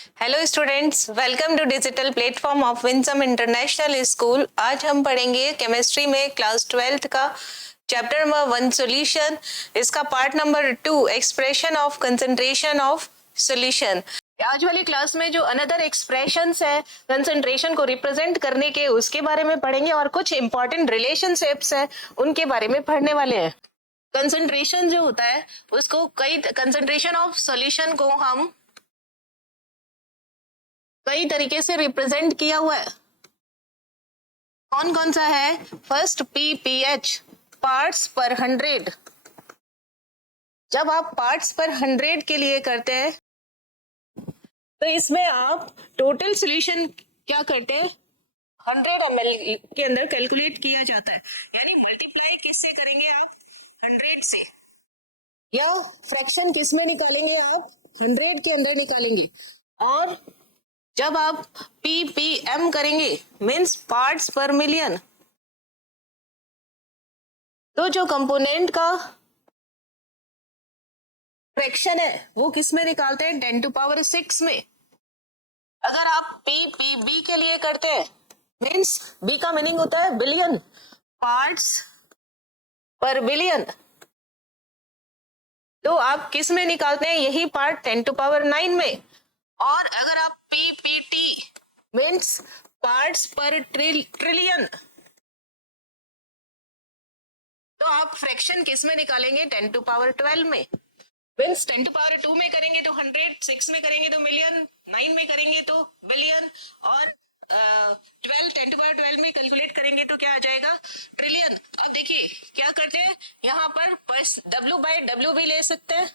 Hello students, welcome to digital platform of Winsome international school. आज हम पढ़ेंगे chemistry में क्लास 12th का चैप्टर नंबर 1 सॉल्यूशन। इसका part number 2 expression of concentration of solution. आज वाली क्लास में जो अनदर एक्सप्रेशंस है कंसंट्रेशन को रिप्रेजेंट करने के, उसके बारे में पढ़ेंगे और कुछ इंपॉर्टेंट रिलेशनशिप्स है उनके बारे में पढ़ने वाले हैं। कंसंट्रेशन जो होता है उसको कंसंट्रेशन ऑफ सॉल्यूशन को हम कई तरीके से रिप्रेजेंट किया हुआ है। कौन कौन सा है? फर्स्ट पीपीएच, पार्ट्स पर 100। जब आप पार्ट्स पर 100 के लिए करते हैं तो इसमें आप टोटल सॉल्यूशन क्या करते हैं, 100 ml के अंदर कैलकुलेट किया जाता है। यानी मल्टीप्लाई किससे करेंगे आप? 100 से। या फ्रैक्शन किस में निकालेंगे आप? 100 के अंदर निकालेंगे। और जब आप ppm करेंगे मीन्स पार्ट्स पर मिलियन, तो जो कंपोनेंट का फ्रैक्शन है वो किस में निकालते हैं? 10⁶ में। अगर आप ppb के लिए करते हैं मीन्स b का मीनिंग होता है बिलियन, पार्ट्स पर बिलियन, तो आप किस में निकालते हैं? यही पार्ट 10⁹ में। और अगर आप ppt मीन्स पार्ट्स पर ट्रिलियन, तो आप फ्रैक्शन किस में निकालेंगे? 10⁻12 में। मीन्स 10⁻2 में करेंगे तो 100, 6 में करेंगे तो मिलियन, 9 में करेंगे तो बिलियन, और 10⁻12 में कैलकुलेट करेंगे तो क्या आ जाएगा? ट्रिलियन। अब देखिए क्या करते हैं, यहाँ पर W/W भी ले सकते हैं,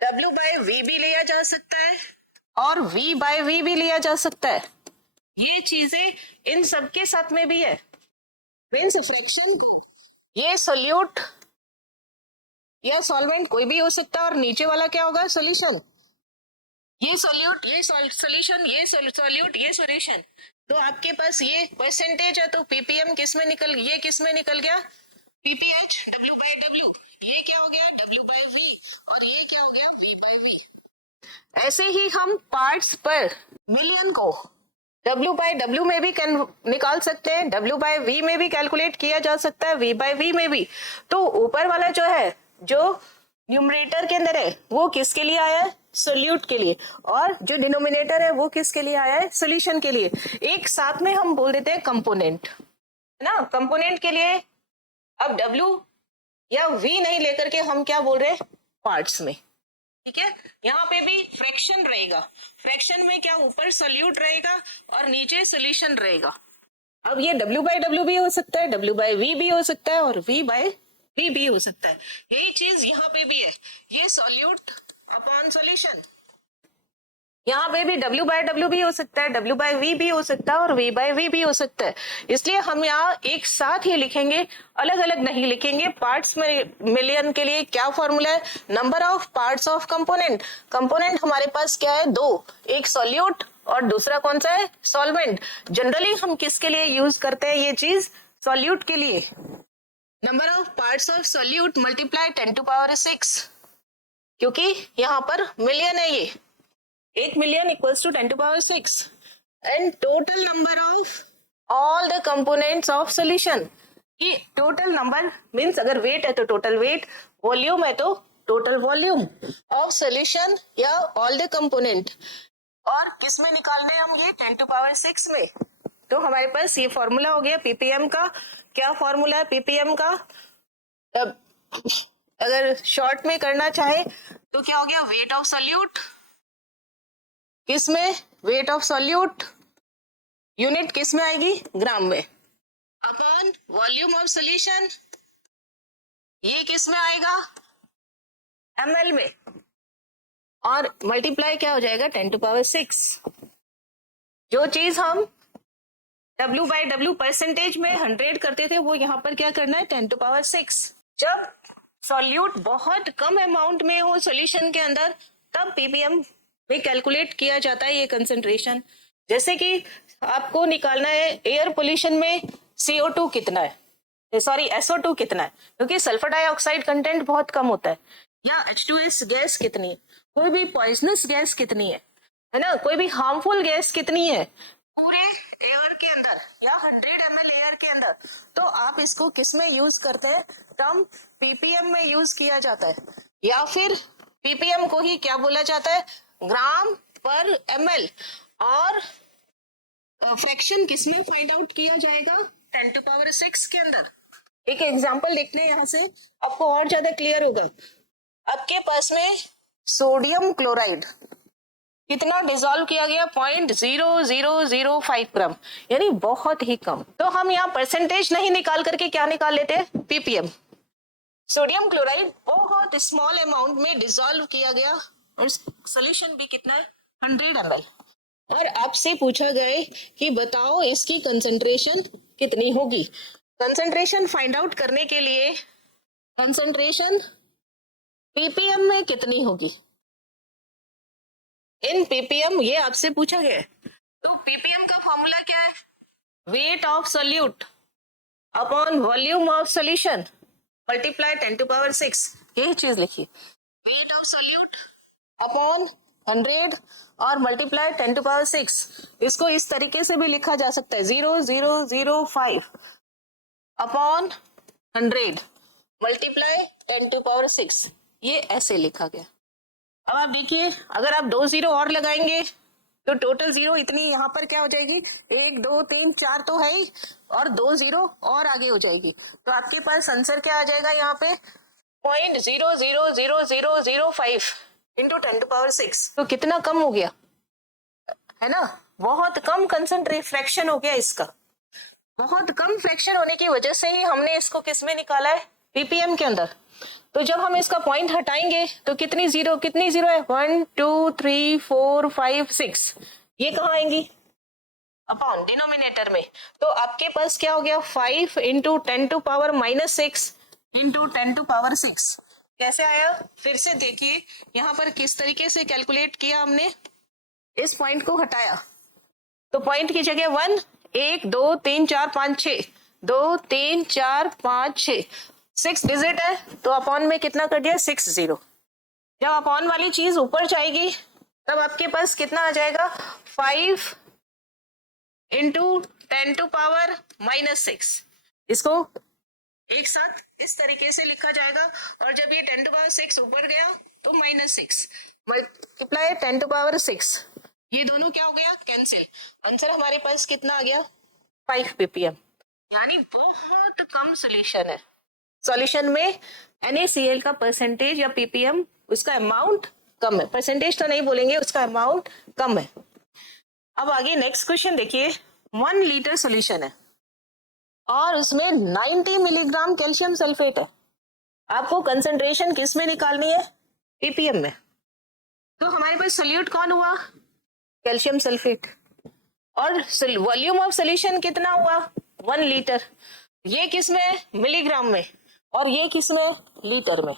W/V भी लिया जा सकता है, और V/V भी लिया जा सकता है। ये चीजें इन सबके साथ में भी है। मीन्स फ्रैक्शन को ये सोल्यूट या सॉल्वेंट कोई भी हो सकता है, और नीचे वाला क्या होगा? सॉल्यूशन। ये सोल्यूट, ये सॉल्यूशन, ये सोल्यूट, ये सॉल्यूशन। तो आपके पास ये परसेंटेज है तो पीपीएम किस में निकल, ये किस में निकल गया? PPH, W/W। ये क्या हो गया? W/V। और ये क्या हो गया? V/V। ऐसे ही हम पार्ट्स पर मिलियन को W/W में भी निकाल सकते हैं, W/V में भी कैलकुलेट किया जा सकता है, V/V में भी। तो ऊपर वाला जो है, जो न्यूमरेटर के अंदर है, वो किसके लिए आया है? सोल्यूट के लिए। और जो डिनोमिनेटर है वो किसके लिए आया है? सोल्यूशन के लिए। एक साथ में हम बोल देते हैं कंपोनेंट, है ना। कंपोनेंट के लिए अब W या V नहीं लेकर के हम क्या बोल रहे हैं? पार्ट्स में। ठीक है। यहाँ पे भी फ्रैक्शन रहेगा। फ्रैक्शन में क्या? ऊपर सोल्यूट रहेगा और नीचे सोल्यूशन रहेगा। अब ये W/W भी हो सकता है, W/V भी हो सकता है, और V/V भी हो सकता है। यही चीज यहाँ पे भी है, ये सोल्यूट अपॉन सोल्यूशन। यहाँ पे भी W/W भी हो सकता है, W/V भी हो सकता है, और V/V भी हो सकता है। इसलिए हम यहाँ एक साथ ही लिखेंगे, अलग अलग नहीं लिखेंगे। पार्ट्स में मिलियन के लिए क्या फॉर्मूला है? Number of parts of component. Component हमारे पास क्या है? 2, एक सॉल्यूट और दूसरा कौन सा है? सॉल्वेंट। जनरली हम किसके लिए यूज करते हैं ये चीज? सॉल्यूट के लिए। Number of parts of solute multiply 10⁶, क्योंकि यहाँ पर मिलियन है, ये 8 million equals to 10⁶, and total number of all the components of solution। ये टोटल नंबर मीन्स अगर वेट है तो टोटल वेट, वॉल्यूम है तो टोटल वॉल्यूम ऑफ सोल्यूशन या ऑल द कंपोनेंट। और किस में निकालने हम ये? 10⁶ में। तो हमारे पास ये फॉर्मूला हो गया पीपीएम का। क्या फॉर्मूला है पीपीएम का? अगर शॉर्ट में करना चाहे तो क्या हो गया? वेट ऑफ सोल्यूट, किस में? Wait of solute. यूनिट किस में आएगी? ग्राम में। अपॉन वॉल्यूम ऑफ सॉल्यूशन, ये किस में आएगा? ml में। और मल्टीप्लाई क्या हो जाएगा? 10⁶। जो चीज हम W/W परसेंटेज में 100 करते थे, वो यहाँ पर क्या करना है? 10⁶। जब सॉल्यूट बहुत कम अमाउंट में हो सॉल्यूशन के अंदर, तब पीपीएम में कैलकुलेट किया जाता है ये कंसंट्रेशन। जैसे कि आपको निकालना है एयर पोल्यूशन में CO2 कितना है, सॉरी SO2 कितना है, क्योंकि सल्फर डाइऑक्साइड कंटेंट बहुत कम होता है। या H2S गैस कितनी है, कोई भी पॉइजनस गैस कितनी है, है ना, कोई भी हार्मफुल गैस कितनी है पूरे एयर के अंदर या 100 ml एयर के अंदर, तो आप इसको किस में यूज करते हैं, टर्म पीपीएम में यूज किया जाता है, या फिर पीपीएम को ही क्या बोला जाता है, ग्राम पर एमएल, और फ्रैक्शन किस में फाइंड आउट किया जाएगा, 10⁶ के अंदर। एक एग्जांपल देखते हैं यहाँ से, आपको और ज्यादा क्लियर होगा। आपके पास में सोडियम क्लोराइड कितना डिसॉल्व किया गया, 0.0005 ग्राम, यानी बहुत ही कम। तो हम यहाँ परसेंटेज नहीं निकाल करके क्या निकाल लेते हैं, पीपीएम। सोडियम क्लोराइड बहुत स्मॉल अमाउंट में डिसॉल्व किया गया और सोल्यूशन भी कितना है, 100 ml। और आपसे पूछा गया कि बताओ इसकी कंसंट्रेशन कितनी होगी। कंसंट्रेशन फाइंड आउट करने के लिए कंसंट्रेशन पीपीएम में कितनी होगी, इन पीपीएम, ये आपसे पूछा गया है। तो पीपीएम का फॉर्मूला क्या है, weight of solute upon volume of solution multiply 10⁶, यही चीज लिखिए, वेट ऑफ सोल्यूट अपॉन 100 और मल्टीप्लाई 10⁶। इसको इस तरीके से भी लिखा जा सकता है, 0.005 अपॉन 100 मल्टीप्लाई 10⁶, ये ऐसे लिखा गया। अब आप देखिए, अगर आप 2 0 और लगाएंगे तो टोटल 0 इतनी यहाँ पर क्या हो जाएगी, 1 2 3 4 तो है ही, और 2 0 और आगे हो जाएगी, तो आपके पास आंसर क्या आ जाएगा यहाँ पे, 0.00005 इंटू 10⁶। तो कितना कम हो गया, है ना, बहुत कम कंसंट्रेट फ्रैक्शन हो गया इसका। बहुत कम फ्रैक्शन होने की वजह से ही हमने इसको किस में निकाला है, पीपीएम के अंदर। तो जब हम इसका पॉइंट हटाएंगे तो कितनी जीरो है, 1 2 3 4 5 6, ये कहाँ आएंगी, अपॉन डिनोमिनेटर में। तो आपके पास क्या हो गया, 5 इंटू 10⁻⁻6 इंटू 10⁻⁶। कैसे आया, फिर से देखिए यहाँ पर किस तरीके से कैलकुलेट किया हमने, इस पॉइंट को हटाया तो पॉइंट की जगह 1 1 2 3 4 5 6 2 3 4 5 6 6 डिजिट है, तो अपॉन में कितना कर दिया, 60। जब अपॉन वाली चीज ऊपर जाएगी तब आपके पास कितना आ जाएगा, 5 इंटू 10⁻⁻6। इसको एक साथ इस तरीके से लिखा जाएगा, और जब ये 10⁻⁶ ऊपर गया तो -6 मल्टीप्लाई 10⁻⁶, ये दोनों क्या हो गया, कैंसिल। आंसर हमारे पास कितना आ गया, 5 पीपीएम, यानी बहुत कम सोल्यूशन है। सॉल्यूशन में NaCl का परसेंटेज या पीपीएम, उसका अमाउंट कम है, परसेंटेज तो नहीं बोलेंगे, उसका अमाउंट कम है। अब आगे नेक्स्ट क्वेश्चन देखिए, 1 लीटर सॉल्यूशन है और उसमें 90 मिलीग्राम कैल्शियम सल्फेट है, आपको कंसंट्रेशन किस में निकालनी है, पीपीएम में। तो हमारे पास सोल्यूट कौन हुआ, कैल्शियम सल्फेट, और वॉल्यूम ऑफ सॉल्यूशन कितना हुआ, 1 लीटर। ये किस में, मिलीग्राम में, और ये किस में, लीटर में।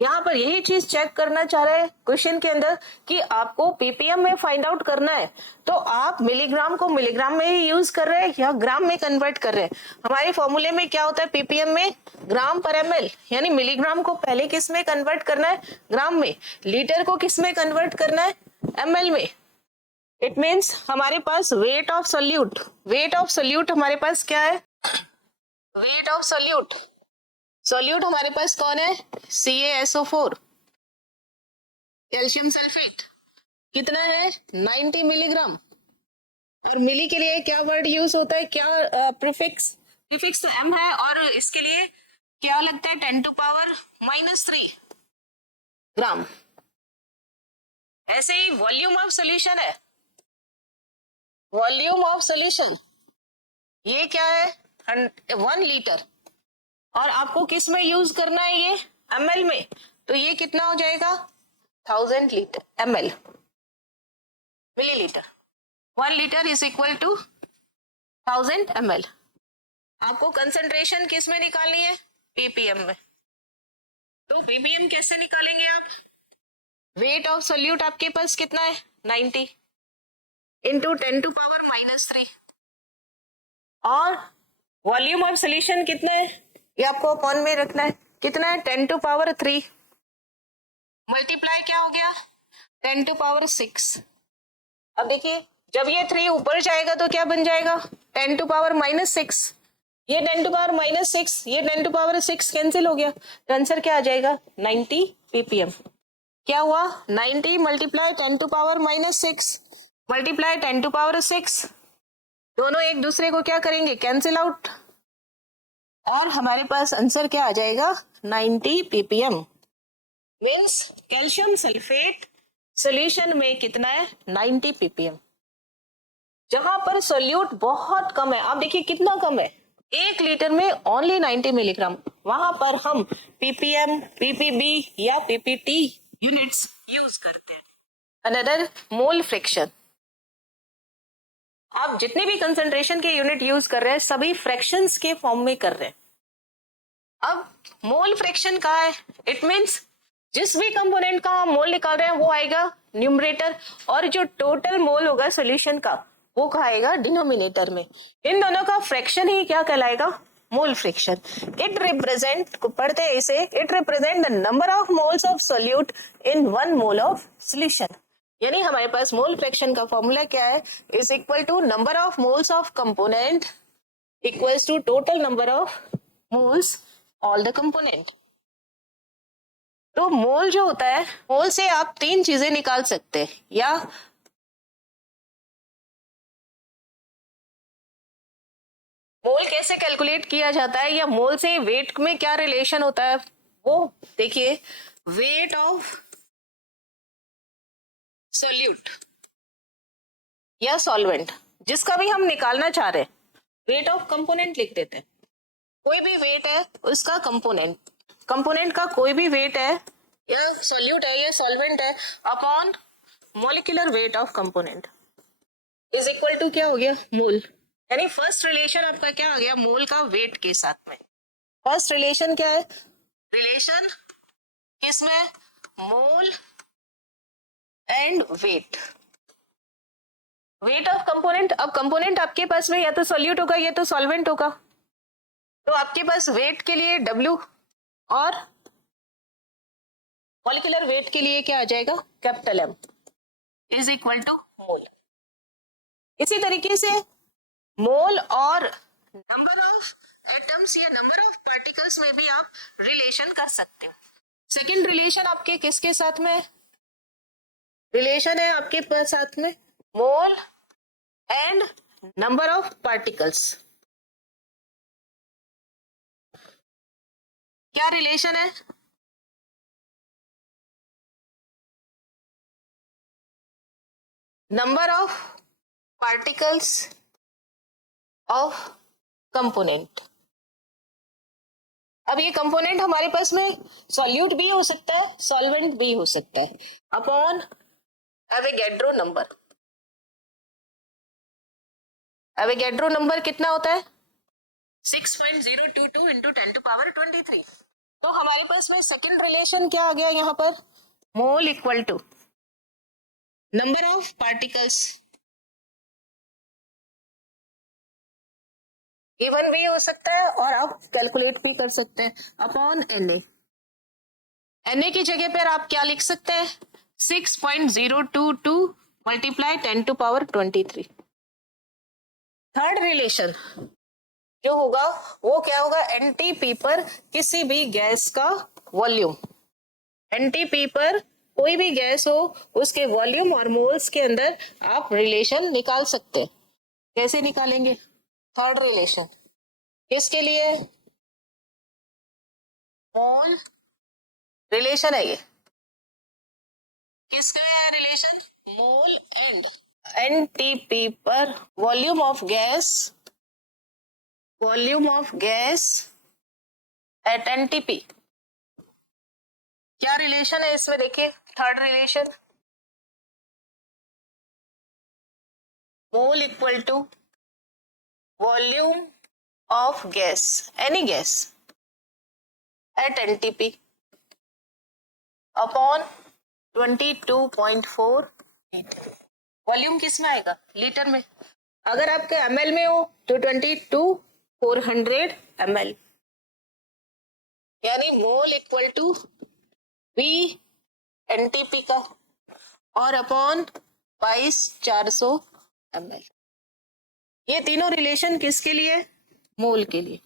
यहाँ पर यही चीज चेक करना चाह रहे हैं क्वेश्चन के अंदर कि आपको पीपीएम में फाइंड आउट करना है, तो आप मिलीग्राम को मिलीग्राम में ही यूज कर रहे हैं या ग्राम में कन्वर्ट कर रहे हैं। हमारे फॉर्मूले में क्या होता है, पीपीएम में ग्राम पर एमएल, यानी मिलीग्राम को पहले किस में कन्वर्ट करना है, ग्राम में, लीटर को किस में कन्वर्ट करना है, एमएल में। इट मीन्स हमारे पास वेट ऑफ सोल्यूट, हमारे पास क्या है, वेट ऑफ सोल्यूट हमारे पास कौन है, CaSO4, कैल्शियम सल्फेट कितना है, 90 मिलीग्राम। और मिली के लिए क्या वर्ड यूज होता है, क्या प्रीफिक्स तो m है, और इसके लिए क्या लगता है, 10⁻⁻3 ग्राम। ऐसे ही वॉल्यूम ऑफ सोल्यूशन है, ये क्या है, 1 लीटर, और आपको किस में यूज करना है, ये ml में, तो ये कितना हो जाएगा, 1000 litre ml, millilitre. 1 litre is equal to 1000 ml। आपको कंसंट्रेशन किस में निकालनी है, पीपीएम में। तो पीपीएम कैसे निकालेंगे आप, वेट ऑफ सोल्यूट आपके पास कितना है, 90 इंटू 10⁻⁻3, और वॉल्यूम ऑफ सोल्यूशन कितना है, ये आपको अपॉन में रखना है, कितना है, 10⁻3 मल्टीप्लाई क्या हो गया, 10⁻⁶, अब देखिए जब ये 3 ऊपर जाएगा तो क्या बन जाएगा 10 टू पावर -6, ये 10 टू पावर -6, ये 10 टू पावर 6 कैंसिल हो गया, तो आंसर क्या आ जाएगा 90 ppm। क्या हुआ 90 multiply 10 to power -6 multiply 10 to power 6, दोनों एक दूसरे को क्या करेंगे कैंसिल आउट, और हमारे पास आंसर क्या आ जाएगा 90 ppm। Means calcium sulphate solution में कितना है 90 ppm। जहां पर सोल्यूट बहुत कम है, आप देखिए कितना कम है, 1 लीटर में ओनली 90 मिलीग्राम, वहां पर हम ppm, ppb या ppt यूनिट्स यूज करते हैं। अनदर मोल फ्रैक्शन, आप जितने भी कंसंट्रेशन के यूनिट यूज कर रहे हैं सभी फ्रैक्शंस के फॉर्म में कर रहे हैं। अब मोल फ्रैक्शन का है, इट मींस जिस भी कंपोनेंट का हम मोल निकाल रहे हैं वो आएगा न्यूमरेटर, और जो टोटल मोल होगा सॉल्यूशन का वो कहाँ आएगा डिनोमिनेटर में। इन दोनों का फ्रैक्शन ही क्या कहलाएगा मोल फ्रैक्शन। इट रिप्रेजेंट, पढ़ते हैं इसे, it represent the number of moles of solute in 1 mole of solution. यानी हमारे पास मोल फ्रैक्शन का फॉर्मूला क्या है, is equal to number of moles of component equals to total number of moles all the component. तो mole जो होता है, मोल से आप 3 चीजें निकाल सकते हैं, या मोल कैसे कैलकुलेट किया जाता है, या मोल से वेट में क्या रिलेशन होता है, वो देखिए वेट ऑफ सोल्यूट या सॉल्वेंट जिसका भी हम निकालना चाह रहे हैं, वेट ऑफ कंपोनेंट लिख देते हैं। कोई भी वेट है उसका कंपोनेंट, कंपोनेंट का कोई भी वेट है या सॉल्यूट है या सॉल्वेंट है upon molecular weight of component is equal to क्या हो गया मोल। यानी फर्स्ट रिलेशन आपका क्या आ गया मोल का वेट के साथ में। फर्स्ट रिलेशन क्या है, रिलेशन किसमें mole and weight, weight of component. अब कंपोनेंट आपके पास में या तो सॉल्यूट होगा या तो सॉल्वेंट होगा, तो आपके पास वेट के लिए W और मॉलिक्यूलर वेट के लिए क्या आ जाएगा capital M is equal to mole. इसी तरीके से मोल और नंबर ऑफ एटम्स या नंबर ऑफ पार्टिकल्स में भी आप रिलेशन कर सकते हो। सेकेंड रिलेशन आपके किसके साथ में रिलेशन है, आपके पास साथ में mole and number of particles. क्या रिलेशन है, number of particles of component. अब ये कंपोनेंट हमारे पास में सॉल्यूट भी हो सकता है सॉल्वेंट भी हो सकता है upon Avogadro number. Avogadro number कितना होता है 6.022 इंटू 10 टू पावर 23। तो हमारे पास में सेकेंड रिलेशन क्या आ गया यहाँ पर, mole equal to number of particles, even भी हो सकता है और आप कैलकुलेट भी कर सकते हैं अपॉन Na। Na की जगह पर आप क्या लिख सकते हैं 6.022 multiply 10 to power 23। Third relation जो होगा वो क्या होगा एनटीपी पर किसी भी गैस का वॉल्यूम, एनटीपी पर कोई भी गैस हो उसके वॉल्यूम और मोल्स के अंदर आप रिलेशन निकाल सकते हैं। कैसे निकालेंगे, थर्ड रिलेशन किसके लिए मोल रिलेशन है, ये किसका है रिलेशन मोल एंड एनटीपी पर volume of gas, volume of gas at NTP. क्या रिलेशन है इसमें देखिए third relation mole equal to volume of gas any gas at NTP upon 22.4 litre. Volume किस में आएगा लीटर में, अगर आपके ml में हो तो 22,400 ml, यानी mole equal to V NTP का और अपॉन 22,400 ml। ये तीनों रिलेशन किसके लिए? मोल के लिए।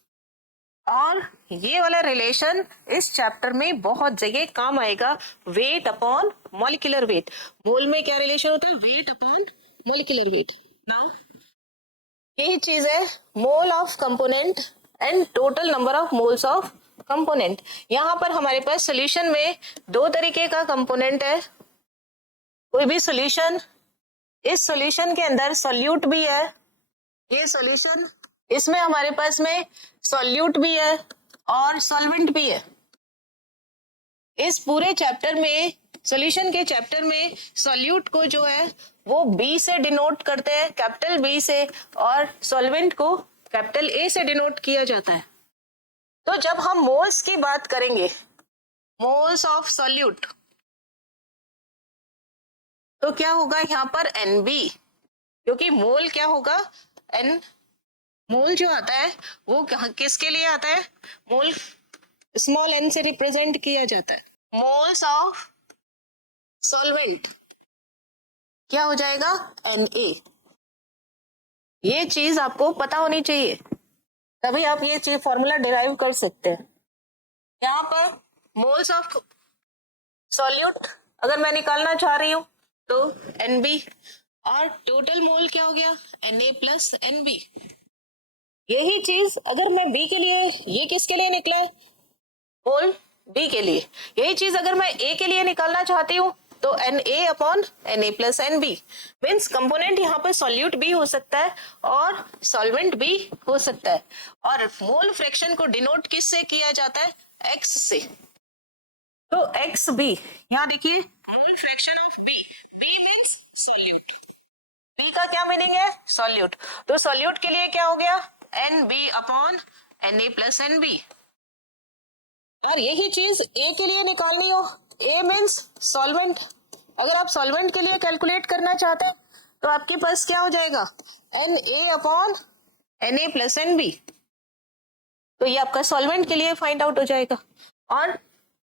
और ये वाला रिलेशन इस चैप्टर में बहुत जगह काम आएगा, वेट अपॉन मॉलिक्यूलर वेट। मोल में क्या रिलेशन होता है? Weight upon molecular wait. यही चीज है mole of component and total number of moles of component. यहां पर हमारे पास सॉल्यूशन में दो तरीके का कंपोनेंट है। कोई भी सॉल्यूशन, इस सॉल्यूशन के अंदर सॉल्यूट भी है, ये सॉल्यूशन, इसमें हमारे पास में सॉल्यूट भी है और सॉल्वेंट भी है। इस पूरे चैप्टर में, सॉल्यूशन के चैप्टर में, सॉल्यूट को जो है वो बी से डिनोट करते हैं, कैपिटल बी से, और सॉल्वेंट को कैपिटल ए से डिनोट किया जाता है। तो जब हम मोल्स की बात करेंगे, मोल्स ऑफ सॉल्यूट, तो क्या होगा यहाँ पर? NB, क्योंकि मोल क्या होगा? एन, मोल जो आता है वो किसके लिए आता है? मोल स्मॉल n से रिप्रेजेंट किया जाता है। मोल्स ऑफ सॉल्वेंट क्या हो जाएगा? Na। ये चीज आपको पता होनी चाहिए, तभी आप ये चीज फॉर्मूला डिराइव कर सकते हैं। यहाँ पर मोल्स ऑफ सॉल्यूट अगर मैं निकालना चाह रही हूं तो NB, और टोटल मोल क्या हो गया? Na plus NB। यही चीज अगर मैं B के लिए, ये किसके लिए निकला? मोल B के लिए। यही चीज अगर मैं A के लिए निकालना चाहती हूँ तो Na upon Na plus NB। Means component यहाँ पर सॉल्यूट भी हो सकता है और सॉल्वेंट भी हो सकता है। और मोल फ्रैक्शन को डिनोट किससे किया जाता है? X से। तो XB, यहाँ देखिए मोल fraction of B, B means solute. B का क्या मीनिंग है? सॉल्यूट। तो सॉल्यूट के लिए क्या हो गया? NB upon Na plus NB। और यही चीज A के लिए निकालनी हो, A मीन्स सॉल्वेंट। अगर आप सॉल्वेंट के लिए कैलकुलेट करना चाहते हैं तो आपके पास क्या हो जाएगा? Na upon Na plus NB। तो ये आपका सॉल्वेंट के लिए फाइंड आउट हो जाएगा। और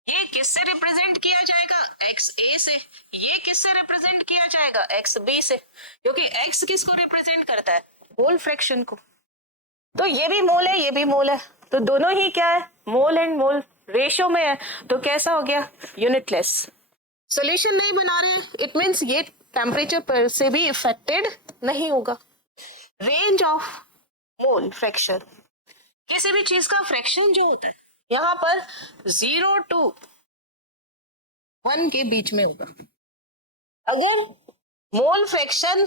ये किससे रिप्रेजेंट किया जाएगा? XA से। ये किससे रिप्रेजेंट किया जाएगा? XB से, क्योंकि X किसको रिप्रेजेंट करता है? मोल फ्रैक्शन को। तो ये भी मोल है, ये भी मोल है, तो दोनों ही क्या है? मोल एंड मोल रेशियो में है। तो कैसा हो गया? यूनिटलेस। सॉल्यूशन नहीं बना रहे, इट मींस ये टेम्परेचर पर से भी इफेक्टेड नहीं होगा। रेंज ऑफ मोल फ्रैक्शन, किसी भी चीज का फ्रैक्शन जो होता है यहाँ पर 0 to 1 के बीच में होगा। अगर मोल फ्रैक्शन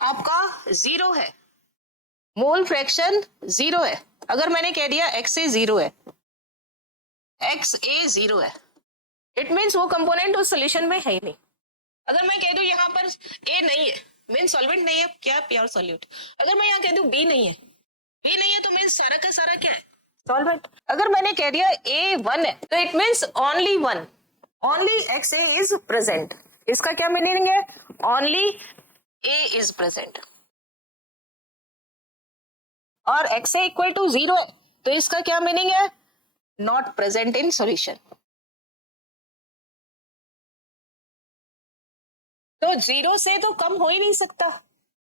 आपका 0 है, मोल फ्रैक्शन 0 है, अगर मैंने कह दिया XA 0 है, XA 0 है, इट मीन्स वो कंपोनेंट उस सॉल्यूशन में है ही नहीं। अगर मैं कह दूं यहाँ पर A नहीं है, मीन सॉल्वेंट नहीं है, क्या? Pure solute. अगर मैं यहाँ कह दूं B नहीं है, B नहीं है, तो मीन सारा का सारा क्या है? सॉल्वेंट। अगर मैंने कह दिया A 1 है, तो it means only 1, only XA is present. इसका क्या मीनिंग है? Only A is present. और XA इक्वल टू 0 है, तो इसका क्या मीनिंग है? Not present in solution. तो 0 से तो कम हो ही नहीं सकता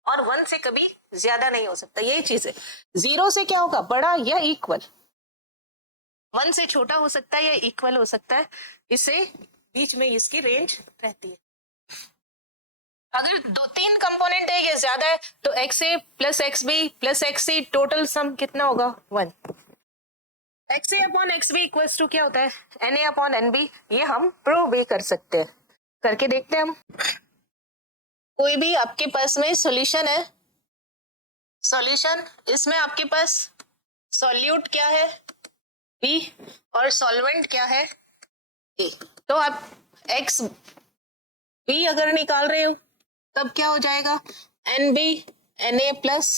और 1 से कभी ज्यादा नहीं हो सकता। यही चीज है, 0 से क्या होगा? बड़ा या इक्वल। 1 से छोटा हो सकता है या इक्वल हो सकता है, इससे बीच में इसकी रेंज रहती है। अगर 2-3 कंपोनेंट है, ये ज्यादा है, तो XA plus XB plus XC total sum कितना होगा? 1। XA upon XB equals to क्या होता है? Na upon NB। ये हम प्रूव भी कर सकते हैं, करके देखते हैं हम। कोई भी आपके पास में सॉल्यूशन है, सॉल्यूशन, इसमें आपके पास सॉल्यूट क्या है? B, और सॉल्वेंट क्या है? A। तो आप XB अगर निकाल रहे हो तब क्या हो जाएगा? NB Na plus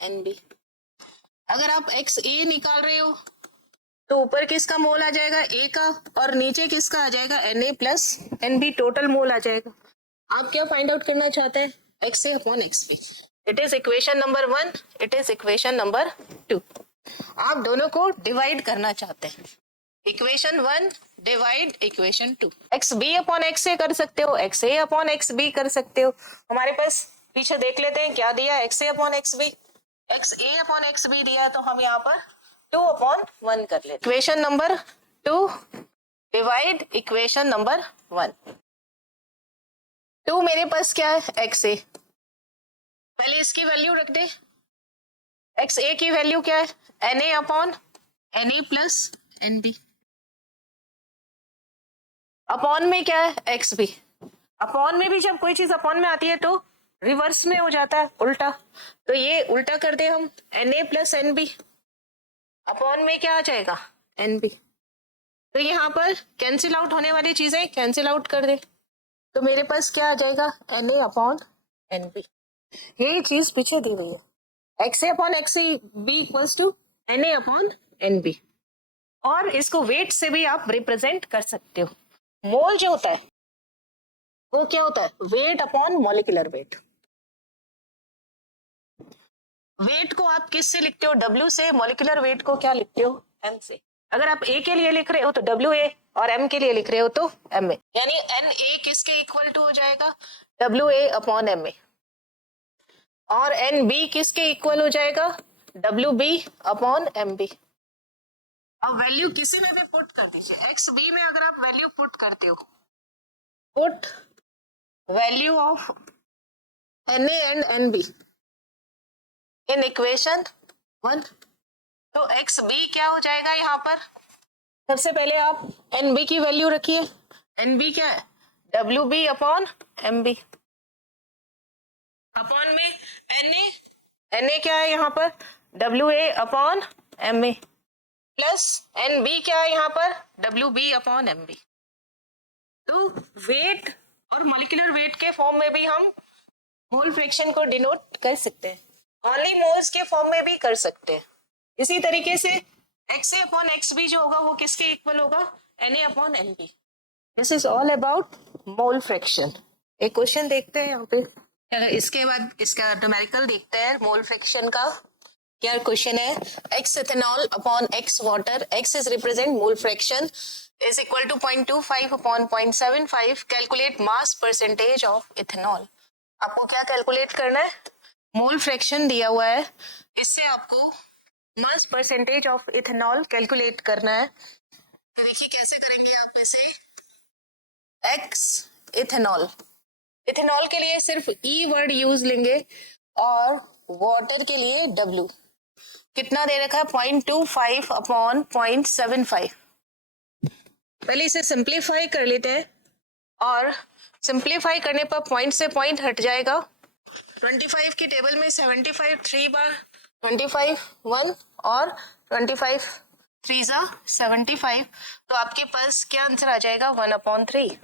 NB। अगर आप XA निकाल रहे हो तो ऊपर किसका मोल आ जाएगा? A का, और नीचे किसका आ जाएगा? Na plus NB, total mole आ जाएगा। आप क्या फाइंड आउट करना चाहते हैं? XA upon XB। It is equation number 1, it is equation number 2। आप दोनों को डिवाइड करना चाहते हैं। Equation 1 divide equation 2। X B upon X A कर सकते हो, X A upon X B कर सकते हो। हमारे पास पीछे देख लेते हैं क्या दिया, x A upon X B. X A upon X B दिया तो हम यहाँ पर 2 अपॉन 1 कर लेते। Equation number 2 divide equation number 1। 2 मेरे पास क्या है, एक्स ए। पहले इसकी वैल्यू रख दे। एक्स ए की वैल्यू क्या है, N A upon N A plus N B. Upon में क्या है, एक्स बी। अपॉन में भी जब कोई चीज अपॉन में आती है तो रिवर्स में हो जाता है, उल्टा। तो ये उल्टा कर दे हम, N A plus N B. Upon में क्या आ जाएगा, एन बी। तो यहाँ पर कैंसिल आउट होने वाली चीजें कैंसिल आउट कर दे, तो मेरे पास क्या आ जाएगा, N A upon N B. ये चीज पीछे दी हुई है, X A upon X B equals to N A upon N B. और इसको वेट से भी आप रिप्रेजेंट कर सकते हो। मोल जो होता है वो क्या होता है, weight upon molecular weight. Weight को आप किस से लिखते हो, डब्ल्यू से। मॉलिक्यूलर वेट को क्या लिखते हो, एम से। अगर आप ए के लिए लिख रहे हो तो डब्ल्यू ए, और एम के लिए लिख रहे हो तो एम ए। यानी एन ए किसके इक्वल टू हो जाएगा, W A upon M A. और एन बी किसके इक्वल हो जाएगा, W B upon M B. अब वैल्यू किसी में भी पुट कर दीजिए, एक्स बी में अगर आप वैल्यू पुट करते हो, put value of N A and N B in equation 1, तो एक्स बी क्या हो जाएगा। यहाँ पर सबसे पहले आप एन बी की वैल्यू रखिए। एन बी क्या है, W B upon M B. Upon में एन ए क्या है यहाँ पर, W A upon M A, plus N B क्या है यहाँ पर, W B upon M B. तो वेट और मॉलिक्यूलर वेट के फॉर्म में भी हम मोल फ्रैक्शन को डिनोट कर सकते हैं, ओनली मोल्स के फॉर्म में भी कर सकते हैं। इसी तरीके से X A upon X B जो होगा वो किसके इक्वल होगा, N A upon N B. This is all about mole fraction. एक क्वेश्चन देखते हैं यहाँ पे, इसके बाद इसका न्यूमेरिकल देखते हैं मोल फ्रैक्शन का। क्या क्वेश्चन है, x ethanol upon x water, x is represent mole fraction is equal to 0.25 upon 0.75, calculate mass percentage of ethanol. आपको क्या कैलकुलेट करना है, मोल फ्रैक्शन दिया हुआ है, इससे आपको mass percentage of ethanol calculate करना है। तो देखिए कैसे करेंगे आप इसे, एक्स इथेनॉल, इथेनॉल के लिए सिर्फ ई वर्ड यूज लेंगे और वाटर के लिए डब्ल्यू। कितना दे रखा है, 0.25 अपॉन 0.75। पहले इसे सिंप्लीफाई कर लेते हैं, और सिंप्लीफाई करने पर पॉइंट से पॉइंट हट जाएगा। 25 की टेबल में 75 3 बार, 25 1 और 25 3 जा 75, तो आपके पास क्या आंसर आ जाएगा, 1/3।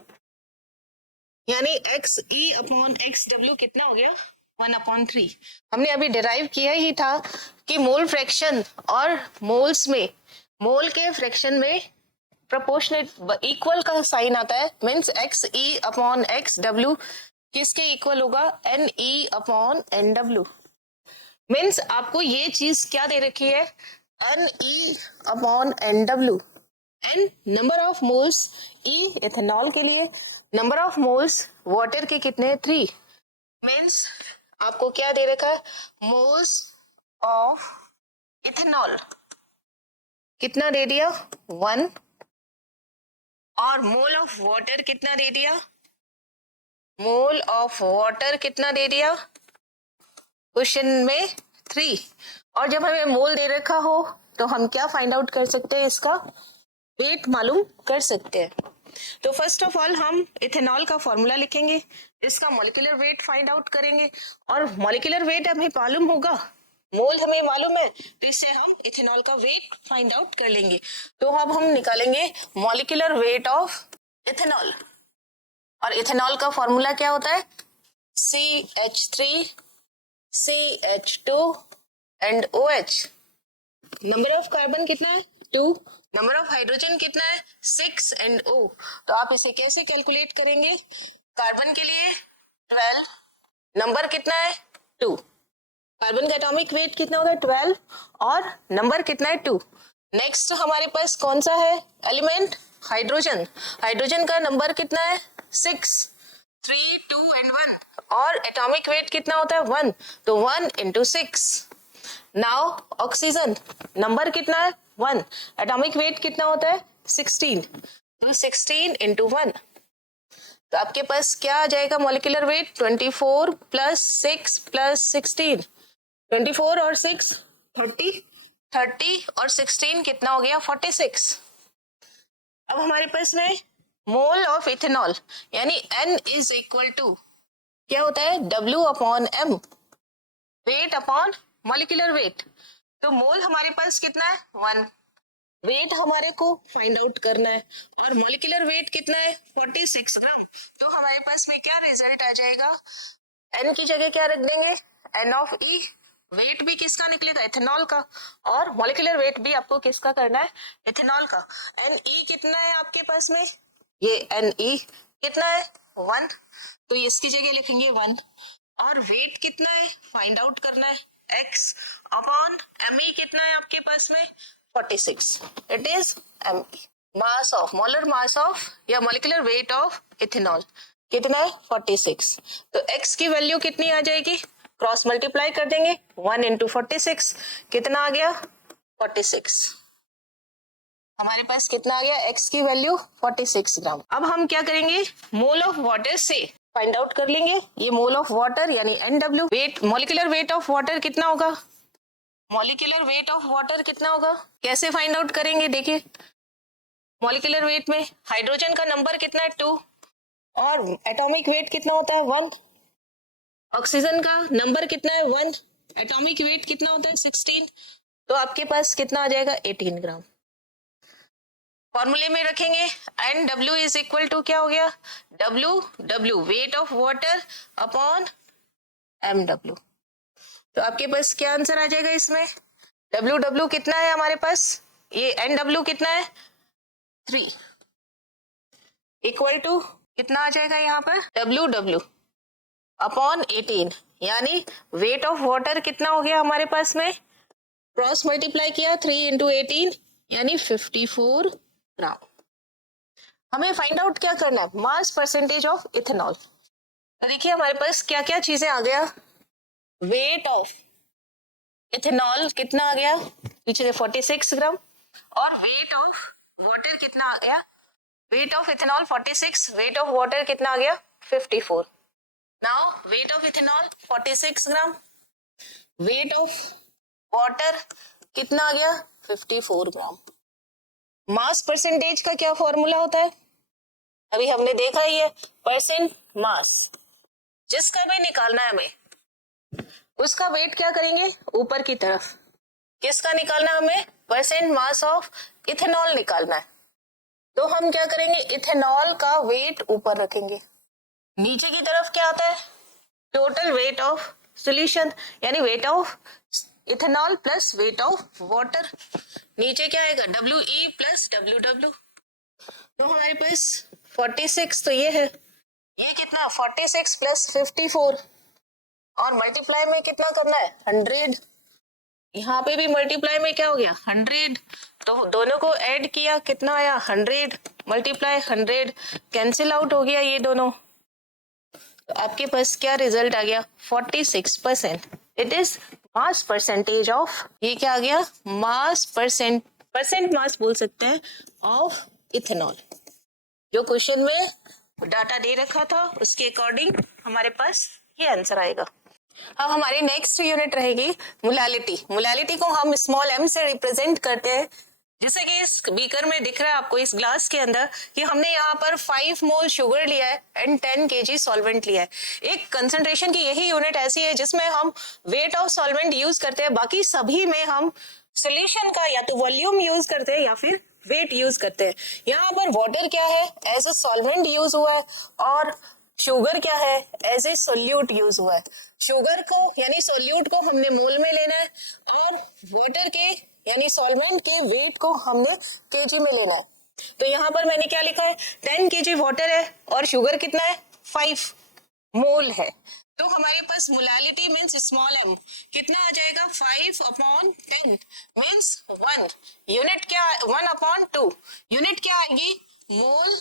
यानी x E upon X W कितना हो गया, 1/3। हमने अभी डिराइव किया ही था कि मोल फ्रैक्शन और मोल्स में, मोल के फ्रैक्शन में प्रोपोर्शनेट इक्वल का साइन आता है, means X E upon X W किसके इक्वल होगा, N E upon N W. Means आपको ये चीज क्या दे रखी है, N E upon N W, N number of moles, E ethanol के लिए, नंबर ऑफ मोल्स वाटर के कितने, 3। मींस आपको क्या दे रखा है, मोल्स ऑफ इथेनॉल कितना दे दिया, 1, और मोल ऑफ वाटर कितना दे दिया, मोल ऑफ वाटर कितना दे दिया क्वेश्चन में, 3। और जब हमें मोल दे रखा हो तो हम क्या फाइंड आउट कर सकते हैं, इसका वेट मालूम कर सकते हैं। तो फर्स्ट ऑफ ऑल हम इथेनॉल का फॉर्मूला लिखेंगे, इसका मॉलिक्यूलर वेट फाइंड आउट करेंगे, और मॉलिक्यूलर वेट हमें मालूम होगा, मोल हमें मालूम है, तो इससे हम इथेनॉल का वेट फाइंड आउट कर लेंगे। तो अब हम निकालेंगे मॉलिक्यूलर वेट ऑफ इथेनॉल, और इथेनॉल का फॉर्मूला क्या होता है, CH3 CH2 and OH। Number of carbon कितना है, 2, नंबर ऑफ हाइड्रोजन कितना है, 6 एंड O। तो आप इसे कैसे कैलकुलेट करेंगे, कार्बन के लिए 12, नंबर कितना है 2, कार्बन का एटॉमिक वेट कितना होगा 12, और नंबर कितना है 2, नेक्स्ट हमारे पास कौन सा है एलिमेंट? हाइड्रोजन। हाइड्रोजन का नंबर कितना है? 6, 3, 2 एंड 1 और एटॉमिक वेट कितना होता है? 1, तो 1 into 6। नाउ ऑक्सीजन नंबर कितना है? 1, एटॉमिक वेट कितना होता है? 16, तो 16 into 1, तो आपके पास क्या आ जाएगा मॉलिक्यूलर वेट? 24 प्लस 6 प्लस 16, 24 और 6 30, 30 और 16 कितना हो गया? 46। अब हमारे पास में मोल ऑफ इथेनॉल यानी N इज इक्वल टू क्या होता है? W upon M, wait upon molecular wait. तो मोल हमारे पास कितना है? 1, वेट हमारे को फाइंड आउट करना है और मॉलिक्यूलर वेट कितना है? 46 ग्राम। तो हमारे पास में क्या रिजल्ट आ जाएगा? N की जगह क्या रख देंगे? N of E। वेट भी किसका निकलेगा? इथेनॉल का। और मॉलिक्यूलर वेट भी आपको किसका करना है? इथेनॉल का। Ne कितना है आपके पास में? ये Ne कितना है? 1, तो इसकी जगह लिखेंगे 1। और वेट कितना है फाइंड आउट करना है? X अपॉन Me कितना है आपके पास में? 46। It is Me। Mass of, molar mass of या मॉलिक्यूलर वेट ऑफ इथेनॉल कितना है? 46। तो X की वैल्यू कितनी आ जाएगी? क्रॉस मल्टीप्लाई कर देंगे, 1 into 46 कितना आ गया? 46। हमारे पास कितना आ गया? X की वैल्यू 46 ग्राम। अब हम क्या करेंगे? मोल ऑफ वाटर से फाइंड आउट कर लेंगे। ये मोल ऑफ वाटर यानी NW। Weight, molecular weight of water कितना होगा? मॉलिक्यूलर वेट ऑफ वाटर कितना होगा? कैसे फाइंड आउट करेंगे? देखिए, मॉलिक्यूलर वेट में हाइड्रोजन का नंबर कितना है? 2 और एटॉमिक वेट कितना होता है? 1। ऑक्सीजन का नंबर कितना है? 1, एटॉमिक वेट कितना होता है? 16, तो आपके पास कितना आ जाएगा? 18 ग्राम। फॉर्मूले में रखेंगे NW इज इक्वल टू क्या हो गया? W wait of water upon MW। तो आपके पास क्या आंसर आ जाएगा इसमें? W कितना है हमारे पास? ये NW कितना है? 3 इक्वल टू कितना आ जाएगा यहाँ पर? W अपॉन 18, यानी वेट ऑफ वाटर कितना हो गया हमारे पास में? क्रॉस मल्टीप्लाई किया, 3 into 18 यानी 54 ग्राम। हमें फाइंड आउट क्या करना है? Mass percentage of ethanol. तो देखिए हमारे पास क्या क्या चीजें आ गया। वेट ऑफ इथेनॉल कितना आ गया? पीछे 46 ग्राम। और वेट ऑफ वाटर कितना आ गया? Weight of ethanol 46, wait of water कितना आ गया? 54। Now weight of ethanol 46 gram, wait of water कितना आ गया? 54 ग्राम। मास परसेंटेज का क्या फॉर्मूला होता है? अभी हमने देखा ही है, परसेंट मास। जिसका भी निकालना है हमें, उसका वेट क्या करेंगे? ऊपर की तरफ। किसका निकालना हमें? परसेंट मास ऑफ इथेनॉल निकालना है। तो हम क्या करेंगे? इथेनॉल का वेट ऊपर रखेंगे। नीचे की तरफ क्या आता है? टोटल वेट ऑफ सॉल्यूशन, यानी weight of ethanol plus wait of water. नीचे क्या आएगा? WE plus WW। तो हमारे पास 46 तो ये है, ये कितना? 46 प्लस 54 और मल्टीप्लाई में कितना करना है? 100। यहाँ पे भी मल्टीप्लाई में क्या हो गया? 100। तो दोनों को ऐड किया, कितना आया? 100 मल्टीप्लाई 100, कैंसिल आउट हो गया ये दोनों। तो आपके पास क्या रिजल्ट आ गया? 46%। It is mass percentage of, ये क्या आ गया? मास परसेंट मास बोल सकते हैं ऑफ इथेनॉल। जो क्वेश्चन में डाटा दे रखा था उसके अकॉर्डिंग हमारे पास ये आंसर आएगा। अब हमारी नेक्स्ट यूनिट रहेगी मोलालिटी। मोलालिटी को हम स्मॉल m से रिप्रेजेंट करते हैं, जैसे कि इस बीकर में दिख रहा है आपको, इस ग्लास के अंदर, कि हमने यहाँ पर 5 मोल शुगर लिया है एंड 10 kg सॉल्वेंट लिया है। एक कंसंट्रेशन की यही यूनिट ऐसी है जिसमें हम वेट ऑफ सॉल्वेंट यूज करते हैं, बाकी सभी में हम सोल्यूशन का या तो वॉल्यूम यूज करते हैं या फिर वेट यूज करते हैं। यहाँ पर वाटर क्या है? एज ए सॉल्वेंट यूज हुआ है, और शुगर क्या है? एज ए सोल्यूट यूज हुआ है। शुगर को यानी सोल्यूट को हमने मोल में लेना है, और वाटर के यानी सॉल्वेंट के वेट को हमने केजी में लेना है। तो यहाँ पर मैंने क्या लिखा है? 10 kg वाटर है और शुगर कितना है? 5 मोल है। तो हमारे पास मोलालिटी मीन्स स्मॉल एम कितना आ जाएगा 5/10 मीन्स 1 यूनिट क्या 1/2 यूनिट क्या आएगी मोल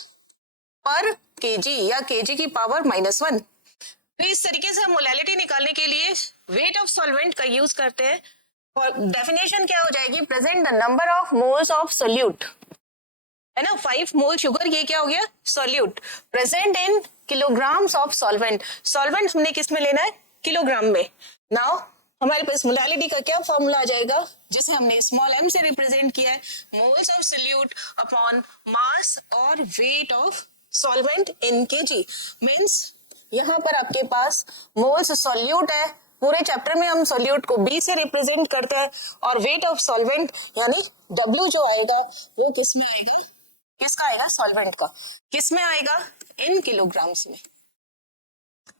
पर केजी या केजी की पावर -1। तो इस तरीके से हम मोलालिटी निकालने के लिए वेट ऑफ सॉल्वेंट का यूज करते हैं और डेफिनेशन क्या हो जाएगी present the number of moles of solute है ना 5 मोल शुगर ये क्या हो गया solute present in kilograms of solvent solvent हमने किस में लेना है किलोग्राम में। नाउ हमारे पास मोलालिटी का क्या फॉर्मूला आ जाएगा जिसे हमने स्मॉल एम से रिप्रेजेंट किया है moles of solute upon mass और weight of solvent in kg means यहाँ पर आपके पास मोल्स सोल्यूट है पूरे चैप्टर में हम सोल्यूट को बी से रिप्रेजेंट करते हैं और वेट ऑफ सॉल्वेंट यानी डब्ल्यू जो आएगा वो किस में आएगा किसका आएगा सॉल्वेंट का किस में आएगा इन किलोग्राम्स में।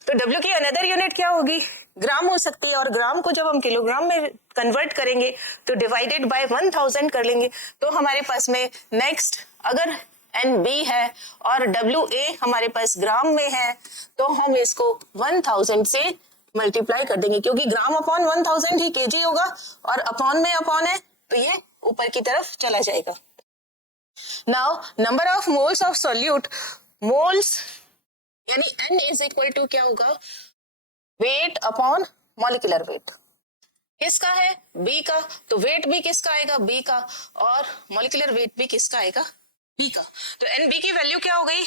तो डब्ल्यू की अनदर यूनिट क्या होगी ग्राम हो सकती है और ग्राम को जब हम किलोग्राम में कन्वर्ट करेंगे तो डिवाइडेड बाय 1000 कर लेंगे तो हमारे पास में नेक्स्ट अगर एन बी है और डब्ल्यू ए हमारे पास ग्राम में है तो हम इसको 1000 से मल्टीप्लाई कर देंगे क्योंकि ग्राम अपॉन 1000 ही केजी होगा और अपॉन में अपॉन है तो ये ऊपर की तरफ चला जाएगा। Now number of moles of solute moles यानी n इज इक्वल टू क्या होगा वेट अपॉन मॉलिक्यूलर वेट किसका है B का तो वेट भी किसका आएगा B का और मॉलिक्यूलर वेट भी किसका आएगा B का। तो NB की वैल्यू क्या हो गई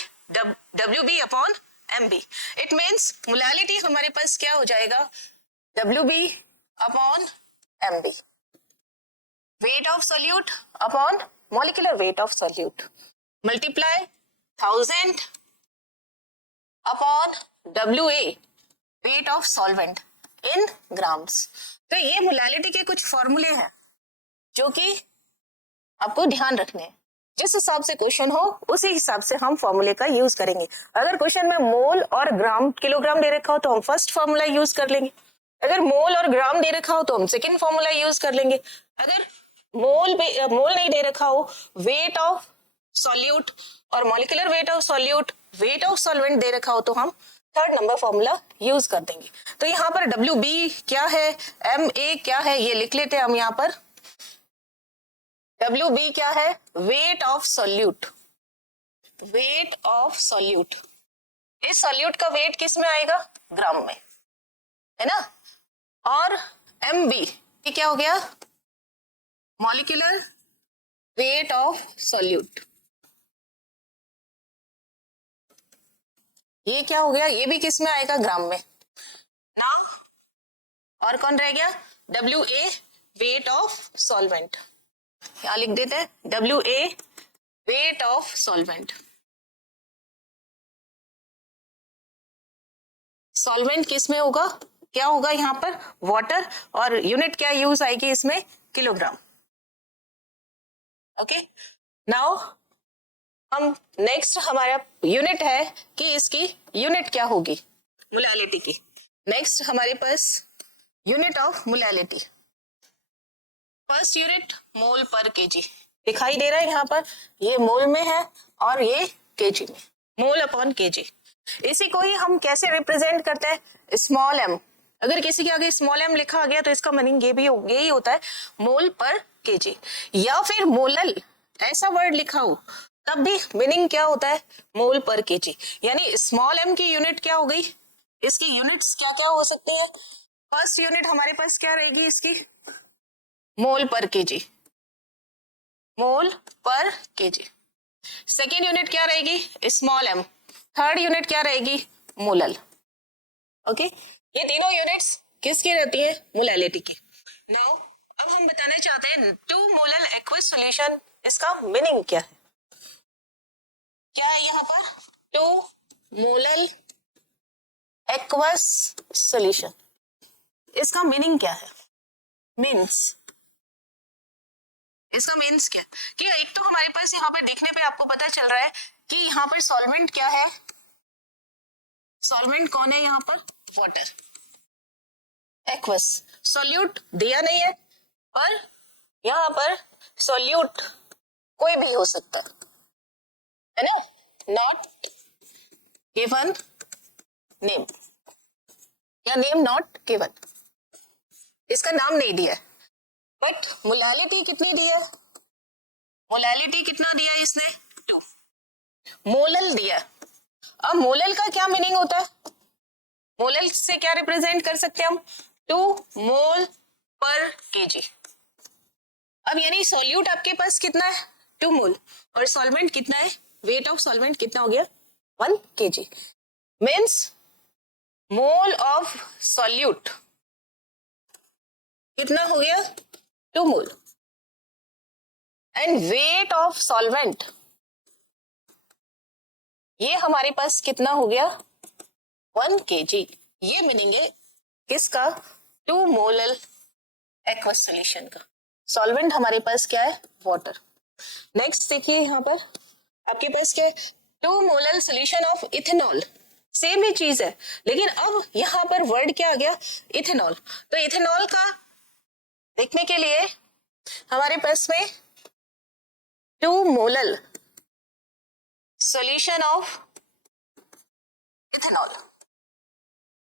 WB upon MB it means molality हमारे पास क्या हो जाएगा WB upon MB weight of solute upon molecular weight of solute multiply 1000 upon WA wait of solvent in grams. तो ये मोलालिटी के कुछ फॉर्मूले हैं जो कि आपको ध्यान रखने हैं जिस हिसाब से क्वेश्चन हो उसी हिसाब से हम फॉर्मूले का यूज करेंगे। अगर क्वेश्चन में मोल और ग्राम किलोग्राम दे रखा हो तो हम फर्स्ट फॉर्मूला यूज कर लेंगे अगर मोल और ग्राम दे रखा हो तो हम सेकेंड फॉर्मूला यूज कर लेंगे अगर मोल नहीं दे रखा हो वेट ऑफ सॉल्यूट और molecular weight of solute weight of solvent दे रखा हो तो हम थर्ड नंबर फॉर्मूला यूज कर देंगे। तो यहाँ पर WB क्या है MA क्या है ये लिख लेते हैं हम यहाँ पर WB क्या है wait of solute weight of solute इस सॉल्यूट का वेट किस में आएगा ग्राम में है ना और MB ये क्या हो गया मॉलिक्यूलर वेट ऑफ सॉल्यूट ये क्या हो गया ये भी किस में आएगा ग्राम में ना और कौन रह गया WA वेट ऑफ सॉल्वेंट यहां लिख देते हैं WA wait of solvent solvent किस में होगा क्या होगा यहाँ पर वाटर और यूनिट क्या यूज आएगी इसमें किलोग्राम। ओके नाउ हम नेक्स्ट हमारा यूनिट है कि इसकी यूनिट क्या होगी मोलालिटी की नेक्स्ट हमारे पास unit of molality first unit mole पर केजी दिखाई दे रहा है यहाँ पर ये मोल में है और ये केजी में मोल अपॉन केजी इसी को ही हम कैसे रिप्रेजेंट करते हैं स्मॉल एम अगर किसी के आगे स्मॉल एम लिखा गया तो इसका मीनिंग ये भी यही होता है मोल पर केजी या फिर मोलल ऐसा वर्ड लिखा हो तब भी मीनिंग क्या होता है मोल पर केजी यानी स्मॉल एम की यूनिट क्या हो गई इसकी यूनिट्स क्या क्या हो सकती है फर्स्ट यूनिट हमारे पास क्या रहेगी इसकी मोल पर केजी मोल पर केजी सेकेंड यूनिट क्या रहेगी स्मॉल एम थर्ड यूनिट क्या रहेगी मोलल ओके ये तीनों यूनिट्स किसकी रहती है मोलालिटी की। नाउ अब हम बताना चाहते हैं टू मोलल एक्वस सॉल्यूशन इसका मीनिंग क्या है क्या है यहाँ पर टू मोलल एक्वस सॉल्यूशन इसका मीनिंग क्या है मीन्स इसका मीन्स क्या कि एक तो हमारे पास यहाँ पर देखने पे आपको पता चल रहा है कि यहाँ पर सॉल्वेंट क्या है सॉल्वेंट कौन है यहाँ पर वाटर एक्वस सॉल्यूट दिया नहीं है पर यहाँ पर सॉल्यूट कोई भी हो सकता है ना नॉट गिवन नेम या नेम नॉट गिवन, इसका नाम नहीं दिया है, बट मोलालिटी कितनी दी है, मोलालिटी कितना दिया है इसने, 2। मोलल दिया। अब मोलल का क्या मीनिंग होता है, मोलल से क्या रिप्रेजेंट कर सकते हैं हम, 2 मोल पर केजी। अब यानी सॉल्यूट आपके पास कितना है, 2 मोल, और सॉल्वेंट कितना है, वेट ऑफ सॉल्वेंट कितना हो गया, 1 kg, means mole of solute कितना हो गया, 2 मोल, एंड वेट ऑफ सॉल्वेंट ये हमारे पास कितना हो गया, 1 kg। ये मीनिंग है किसका, 2 मोलल एक्वस सॉल्यूशन का। सॉल्वेंट हमारे पास क्या है, वाटर। नेक्स्ट देखिए यहाँ पर आपके पास क्या है, 2 molal solution of ethanol, same ही चीज है, लेकिन अब यहाँ पर वर्ड क्या आ गया, इथेनॉल। तो इथेनॉल का देखने के लिए हमारे पास में 2 मोलल सॉल्यूशन ऑफ इथेनॉल,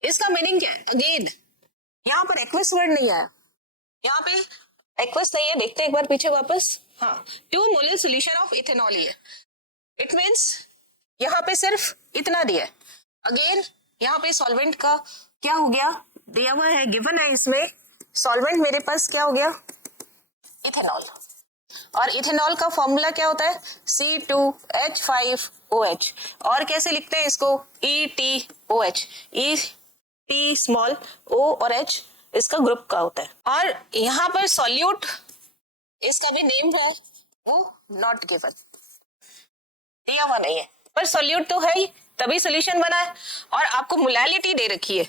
इसका मीनिंग क्या है, अगेन यहाँ पर एक्वस वर्ड नहीं आया, यहाँ पे एक्वस नहीं है, देखते हैं एक बार पीछे वापस, हाँ 2 मोलल सॉल्यूशन ऑफ इथेनॉल ही है, इट मीन्स यहाँ पे सिर्फ इतना दिया है। अगेन यहाँ पे सॉल्वेंट का क्या हो गया, दिया हुआ है, गिवन है, इसमें सॉल्वेंट मेरे पास क्या हो गया, इथेनॉल, और इथेनॉल का फॉर्मूला क्या होता है, C2H5OH, और कैसे लिखते हैं इसको, ETOH, E स्मॉल O और H इसका ग्रुप का होता है, और यहाँ पर सॉल्यूट इसका भी नेम है, वो नॉट गिवन, दिया हुआ नहीं है, पर सॉल्यूट तो है ही, तभी सॉल्यूशन बना है। और आपको मोलालिटी दे रखी है,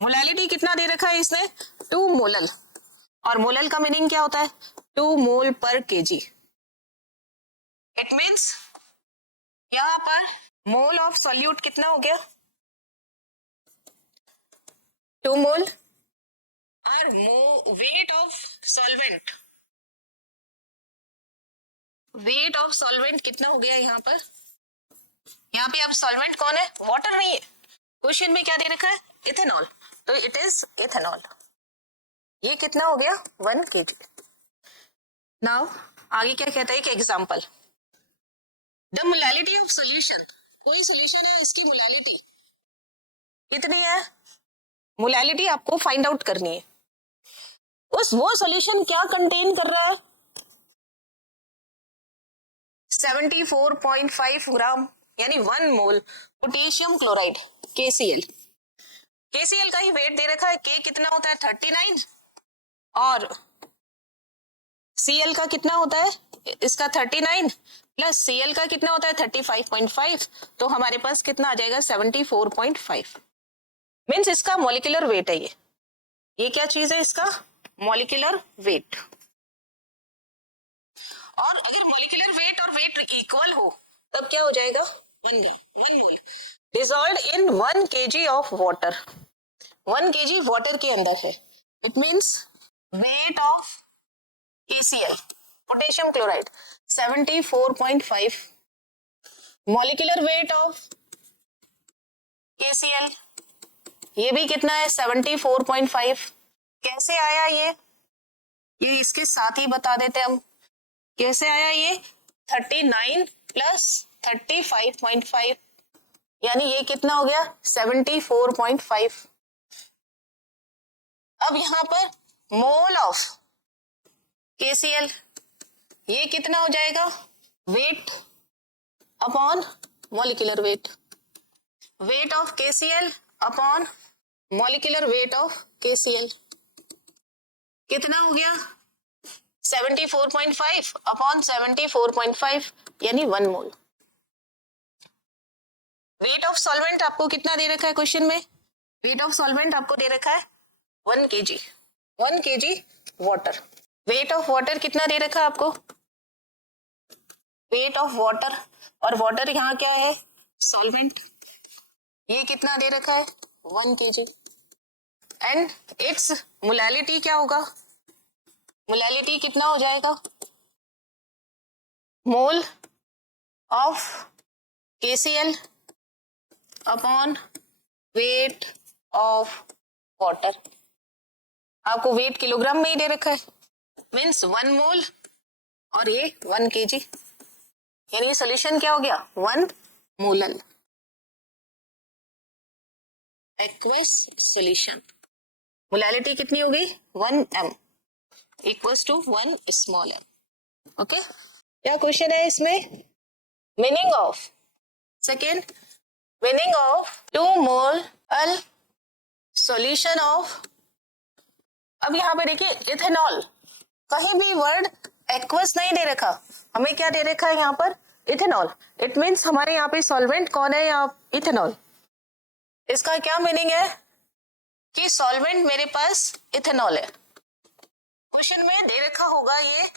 मोलालिटी कितना दे रखा है इसने, 2 मोलल, और मोलल का मीनिंग क्या होता है, 2 मोल पर केजी। इट मीन्स यहाँ पर मोल ऑफ सॉल्यूट कितना हो गया, 2 मोल, और weight of solvent, wait of solvent कितना हो गया यहाँ पर, यहाँ पे अब सॉल्वेंट कौन है, वाटर नहीं है, क्वेश्चन में क्या दे रखा है, इथेनॉल, तो इट इज इथेनॉल, ये कितना हो गया, 1 kg। नाउ आगे क्या कहता है, एक example, the molality of solution, कोई सॉल्यूशन है, इसकी मोलालिटी कितनी है, मोलालिटी आपको फाइंड आउट करनी है, वो सॉल्यूशन क्या कंटेन कर रहा है, 74.5 ग्राम यानी 1 मोल पोटेशियम क्लोराइड KCl, KCl का ही वेट दे रखा है, K कितना होता है 39, और Cl का कितना होता है, इसका 39 प्लस Cl का कितना होता है 35.5, तो हमारे पास कितना आ जाएगा 74.5, मीन्स इसका मॉलिक्यूलर वेट है, ये क्या चीज है, इसका मॉलिक्यूलर वेट। और अगर मॉलिक्यूलर वेट और वेट इक्वल हो तब क्या हो जाएगा, 1 gram 1 mole dissolved in 1 kg of water, 1 kg water के अंदर है, it means weight of KCl potassium chloride 74.5, molecular weight of KCl ये भी कितना है 74.5, कैसे आया ये इसके साथ ही बता देते हम, कैसे आया ये 39 प्लस 35.5, यानी ये कितना हो गया 74.5। अब यहाँ पर मोल ऑफ KCl ये कितना हो जाएगा, wait upon molecular weight, weight of KCl upon molecular weight of KCl कितना हो गया 74.5 अपॉन 74.5 यानी 1 मोल। वेट ऑफ सॉल्वेंट आपको कितना दे रखा है क्वेश्चन में, वेट ऑफ सॉल्वेंट आपको दे रखा है 1 kg, 1 kg water, wait of water कितना दे रखा है आपको, वेट ऑफ वाटर, और वाटर यहाँ क्या है सॉल्वेंट, ये कितना दे रखा है 1 kg, एंड इट्स मोलालिटी क्या होगा, मोलालिटी कितना हो जाएगा, मोल of KCl upon weight of water. आपको वेट किलोग्राम में ही दे रखा है, मीन्स 1 मोल और ये 1 kg, यानी सोल्यूशन क्या हो गया 1 मोलल एक्वस सोल्यूशन। मोलैलिटी कितनी हो गई 1 m equals to 1 small m। Okay, क्या क्वेश्चन है इसमें? Meaning of second, meaning of 2 molal solution of. अब यहाँ पे देखिए इथेनॉल, कहीं भी वर्ड एक्वस नहीं दे रखा, हमें क्या दे रखा है यहाँ पर इथेनॉल। इट मीन्स हमारे यहाँ पे सॉल्वेंट कौन है, यहाँ इथेनॉल। इसका क्या मीनिंग है कि सॉल्वेंट मेरे पास इथेनॉल है। क्वेश्चन में दे रखा होगा ये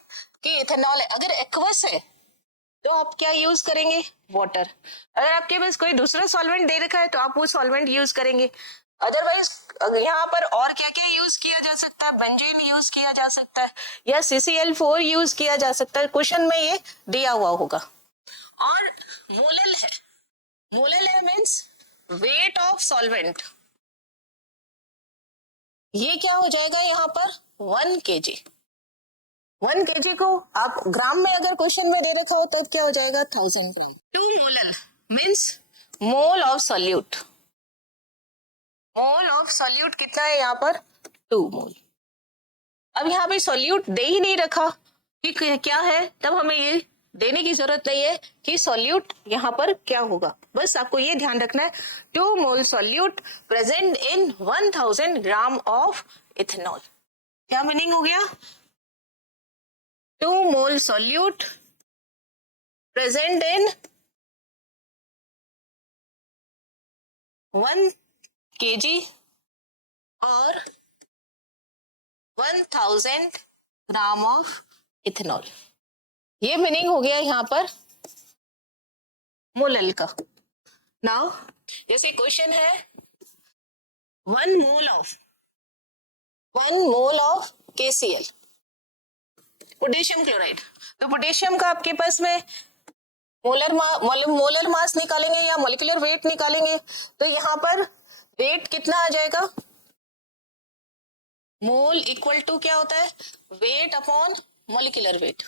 कि इथेनॉल है, अगर एक्वस है तो आप क्या यूज करेंगे वाटर। अगर आपके पास कोई दूसरा सॉल्वेंट दे रखा है तो आप वो सॉल्वेंट यूज करेंगे। अदरवाइज यहाँ पर और क्या क्या यूज किया जा सकता है, बेंजीन यूज किया जा सकता है या CCl4 यूज किया जा सकता है, क्वेश्चन में ये दिया हुआ होगा। और मोलल है, मोलल है मीन्स वेट ऑफ सॉल्वेंट, ये क्या हो जाएगा यहाँ पर 1 kg। 1 kg को आप ग्राम में अगर क्वेश्चन में दे रखा हो तब क्या हो जाएगा 1000 ग्राम। 2 molal means mole of solute, mole of solute कितना है यहाँ पर 2 मोल। अब यहाँ पे सॉल्यूट दे ही नहीं रखा कि क्या है, तब हमें ये देने की जरूरत नहीं है कि सॉल्यूट यहाँ पर क्या होगा, बस आपको ये ध्यान रखना है 2 मोल solute present in 1000 gram of ethanol. क्या मीनिंग हो गया 2 मोल सॉल्यूट प्रेजेंट इन 1 kg और 1000 ग्राम ऑफ इथेनॉल। ये मीनिंग हो गया यहाँ पर मोलल का। नाउ जैसे क्वेश्चन है 1 mole of KCl potassium chloride, तो पोटेशियम का आपके पास में मोलर मास निकालेंगे या मॉलिक्यूलर वेट निकालेंगे तो यहाँ पर वेट कितना आ जाएगा, मोल इक्वल टू क्या होता है वेट अपॉन मॉलिक्यूलर वेट,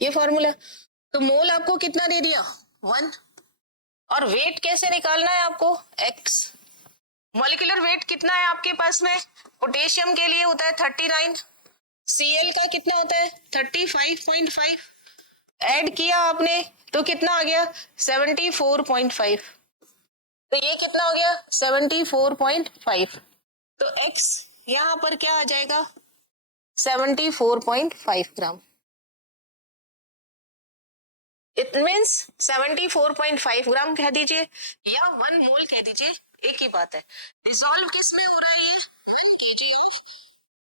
ये फॉर्मूला। तो मोल आपको कितना दे दिया 1, और वेट कैसे निकालना है आपको x। मॉलिक्यूलर वेट कितना है आपके पास में, पोटेशियम के लिए होता है 39, Cl का कितना होता है 35.5, ऐड किया आपने तो कितना आ गया 74.5, तो ये कितना हो गया 74.5, तो x यहाँ पर क्या आ जाएगा 74.5 ग्राम। इट मीन्स 74.5 ग्राम कह दीजिए या 1 मोल कह दीजिए, एक ही बात है। डिसॉल्व किस में हो रहा है ये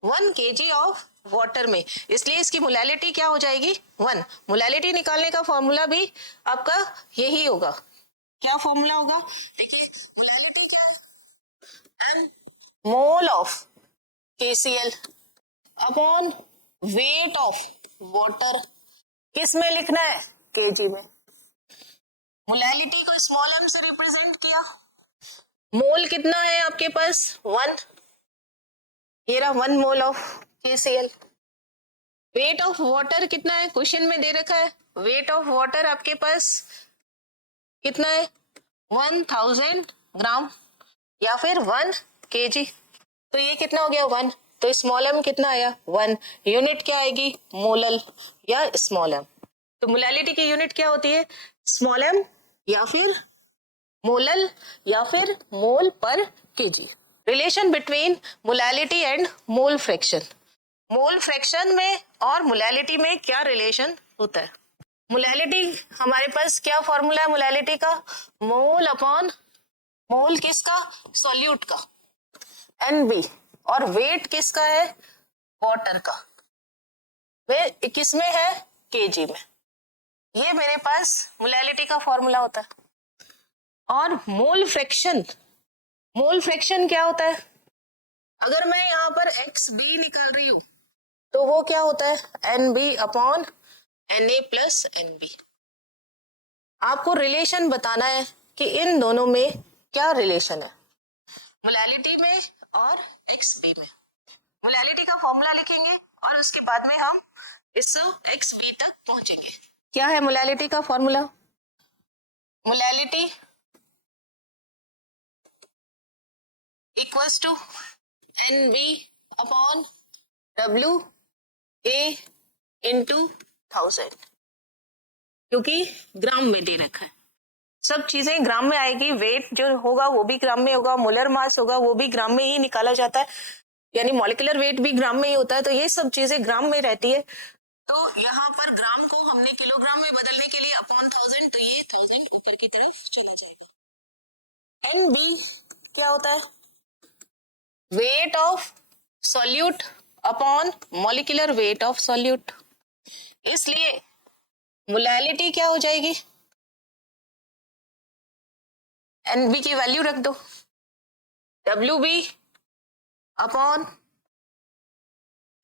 1 kg ऑफ वाटर में, इसलिए इसकी मोलैलिटी क्या हो जाएगी 1। मोलैलिटी निकालने का फॉर्मूला भी आपका यही होगा, क्या फॉर्मूला होगा देखिए, मोलैलिटी क्या है N mole of KCl upon weight of water, किस में लिखना है kg में। मोलैलिटी को स्मॉल m से रिप्रेजेंट किया, मोल कितना है आपके पास 1, ये रहा 1 mole of KCl। Wait of water कितना है क्वेश्चन में दे रखा है, वेट ऑफ वाटर आपके पास कितना है 1000 ग्राम या फिर 1 kg, तो ये कितना हो गया 1, तो स्मॉल m कितना आया 1, यूनिट क्या आएगी मोलल या स्मॉल m। तो मोलैलिटी की यूनिट क्या होती है स्मॉल m या फिर मोलल या फिर मोल पर kg। Relation between molality and mole fraction, mole fraction में और मोलैलिटी में क्या रिलेशन होता है। मोलैलिटी हमारे पास क्या फॉर्मूला है मोलैलिटी का, मोल अपॉन मोल किसका सॉल्यूट का NB, और वेट किसका है वाटर का, वे किसमें है kg में, ये मेरे पास मोलैलिटी का फॉर्मूला होता है। और मोल फ्रैक्शन, मोल फ्रैक्शन क्या होता है, अगर मैं यहाँ पर XB निकाल रही हूं तो वो क्या होता है NB upon Na plus NB। आपको रिलेशन बताना है कि इन दोनों में क्या रिलेशन है। मोलैलिटी में और XB में। मोलैलिटी का फॉर्मूला लिखेंगे और उसके बाद में हम इस XB तक पहुंचेंगे। क्या है मोलैलिटी का formula? Molality equals to NB upon WA into 1000, क्योंकि ग्राम में दे रखा है। सब चीजें ग्राम में आएगी, वेट जो होगा वो भी ग्राम में होगा, मोलर मास होगा वो भी ग्राम में ही निकाला जाता है, यानी मॉलिक्यूलर वेट भी ग्राम में ही होता है, तो ये सब चीजें ग्राम में रहती है। तो यहाँ पर ग्राम को हमने किलोग्राम में बदलने के लिए अपॉन 1000, तो ये 1000 ऊपर की तरफ चला जाएगा। NB क्या होता है? Wait of solute upon molecular weight of solute. इसलिए मोलैलिटी क्या हो जाएगी? NB की वैल्यू रख दो, WB upon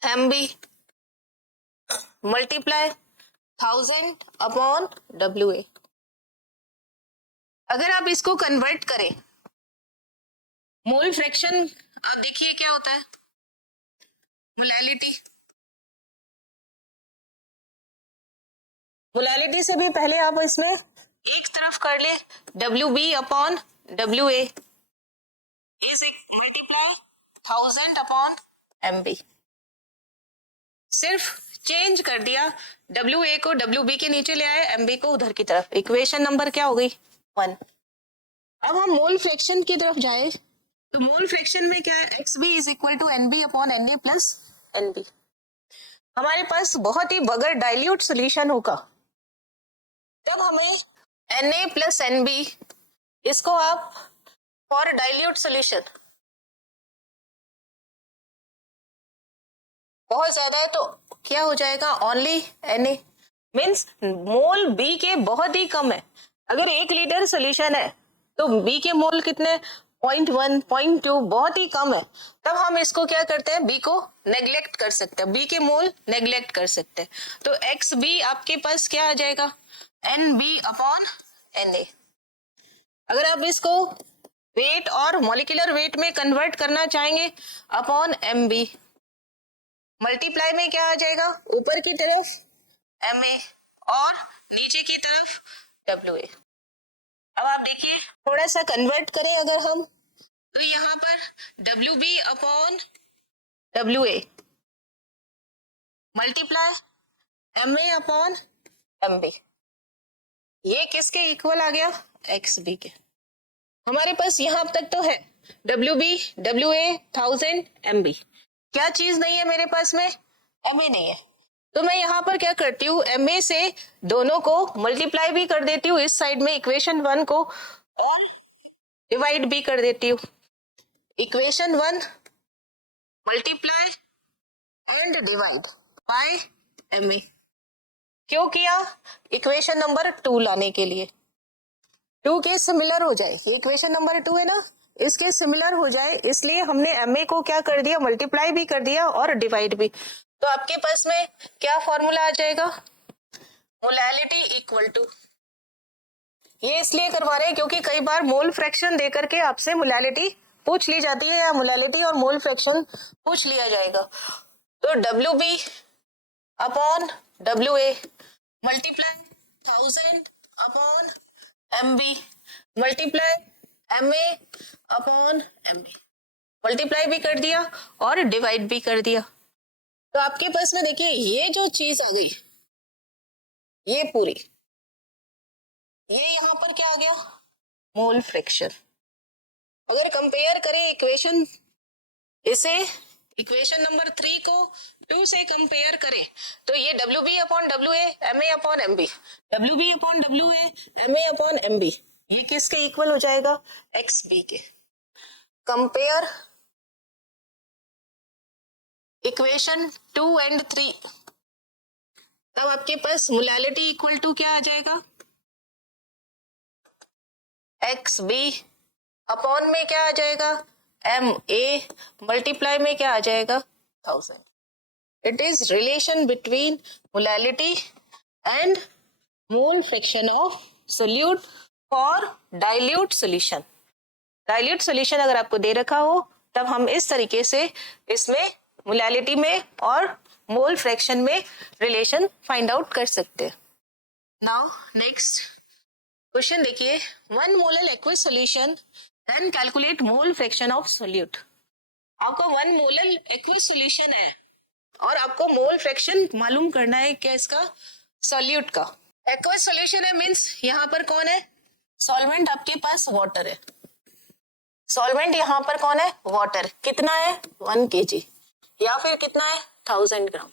MB multiply 1000 upon WA। अगर आप इसको कन्वर्ट करें मोल फ्रैक्शन, आप देखिए क्या होता है मोलैलिटी। मोलैलिटी से भी पहले आप इसमें एक तरफ कर ले WB upon WA is multiply 1000 upon MB। सिर्फ चेंज कर दिया, WA को WB के नीचे ले आए, MB को उधर की तरफ। इक्वेशन नंबर क्या हो गई? 1। अब हम मोल फ्रैक्शन की तरफ जाए तो मोल फ्रैक्शन में क्या है? XB is equal to NB upon NA plus NB। हमारे पास बहुत ही बगर डाइल्यूट सोल्यूशन होगा, तब हमें Na प्लस NB, इसको आप फॉर डाइल्यूट सोल्यूशन बहुत ज्यादा है तो क्या हो जाएगा? Only Na, means mole B के बहुत ही कम है। अगर 1 लीटर सोल्यूशन है तो B के मोल कितने? 0.1, 0.2, बहुत ही कम है। तब हम इसको क्या करते हैं? B को नेग्लेक्ट कर सकते हैं, B के मोल नेग्लेक्ट कर सकते हैं। तो XB आपके पास क्या आ जाएगा? NB upon Na। अगर आप इसको वेट और मॉलिक्यूलर वेट में कन्वर्ट करना चाहेंगे अपॉन MB, मल्टीप्लाई में क्या आ जाएगा? ऊपर की तरफ MA और नीचे की तरफ WA। अब आप देखिए थोड़ा सा कन्वर्ट करें अगर हम, तो यहाँ पर WB upon WA multiply MA upon MB, ये किसके इक्वल आ गया? XB के। हमारे पास यहाँ तक तो है WB, WA, 1000, MB। क्या चीज नहीं है मेरे पास में? MA नहीं है। तो मैं यहाँ पर क्या करती हूँ? MA से दोनों को मल्टीप्लाई भी कर देती हूँ इस साइड में, इक्वेशन 1 को, और डिवाइड भी कर देती हूँ। Equation 1 multiply and divide by MA। क्यों किया? इक्वेशन नंबर 2 लाने के लिए, 2 के सिमिलर हो जाए। ये इक्वेशन नंबर 2 है ना, इसके सिमिलर हो जाए, इसलिए हमने MA को क्या कर दिया? मल्टीप्लाई भी कर दिया और डिवाइड भी। तो आपके पास में क्या फॉर्मूला आ जाएगा? मोलैलिटी इक्वल टू, ये इसलिए करवा रहे हैं क्योंकि कई बार मोल फ्रैक्शन देकर के आपसे मोलैलिटी पूछ ली जाती है, या मोलैलिटी और मोल फ्रैक्शन पूछ लिया जाएगा। तो WB upon WA multiply 1000 upon MB multiply MA upon MB, multiply भी कर दिया और डिवाइड भी कर दिया। तो आपके पास में देखिए ये जो चीज आ गई, ये पूरी, ये यहाँ पर क्या आ गया? Mole fraction. अगर कंपेयर करें इक्वेशन, इसे इक्वेशन नंबर 3 को 2 से कंपेयर करें तो ये WB upon WA MA upon MB, WB upon WA MA upon MB, ये किसके इक्वल हो जाएगा? XB के। कंपेयर इक्वेशन 2 एंड 3, तब आपके पास मोलैलिटी इक्वल टू क्या आ जाएगा? XB अपॉन में क्या आ जाएगा? MA मल्टीप्लाई में क्या आ जाएगा? 1000। It is relation between molality and mole fraction of solute for dilute solution. Dilute solution अगर आपको दे रखा हो तब हम इस तरीके से इसमें मोलैलिटी में और मोल फ्रैक्शन में रिलेशन फाइंड आउट कर सकते हैं। नाउ नेक्स्ट क्वेश्चन देखिए, 1 molar aqueous solution then calculate mole fraction of solute. आपका 1 मोलर एक्वस सॉल्यूशन है और आपको मोल फ्रैक्शन मालूम करना है क्या इसका, सोल्यूट का। एक्वस सॉल्यूशन है मींस यहाँ पर कौन है, सॉल्वेंट आपके पास वाटर है, सॉल्वेंट यहाँ पर कौन है, वाटर। कितना है 1 kg या फिर कितना है 1000 ग्राम।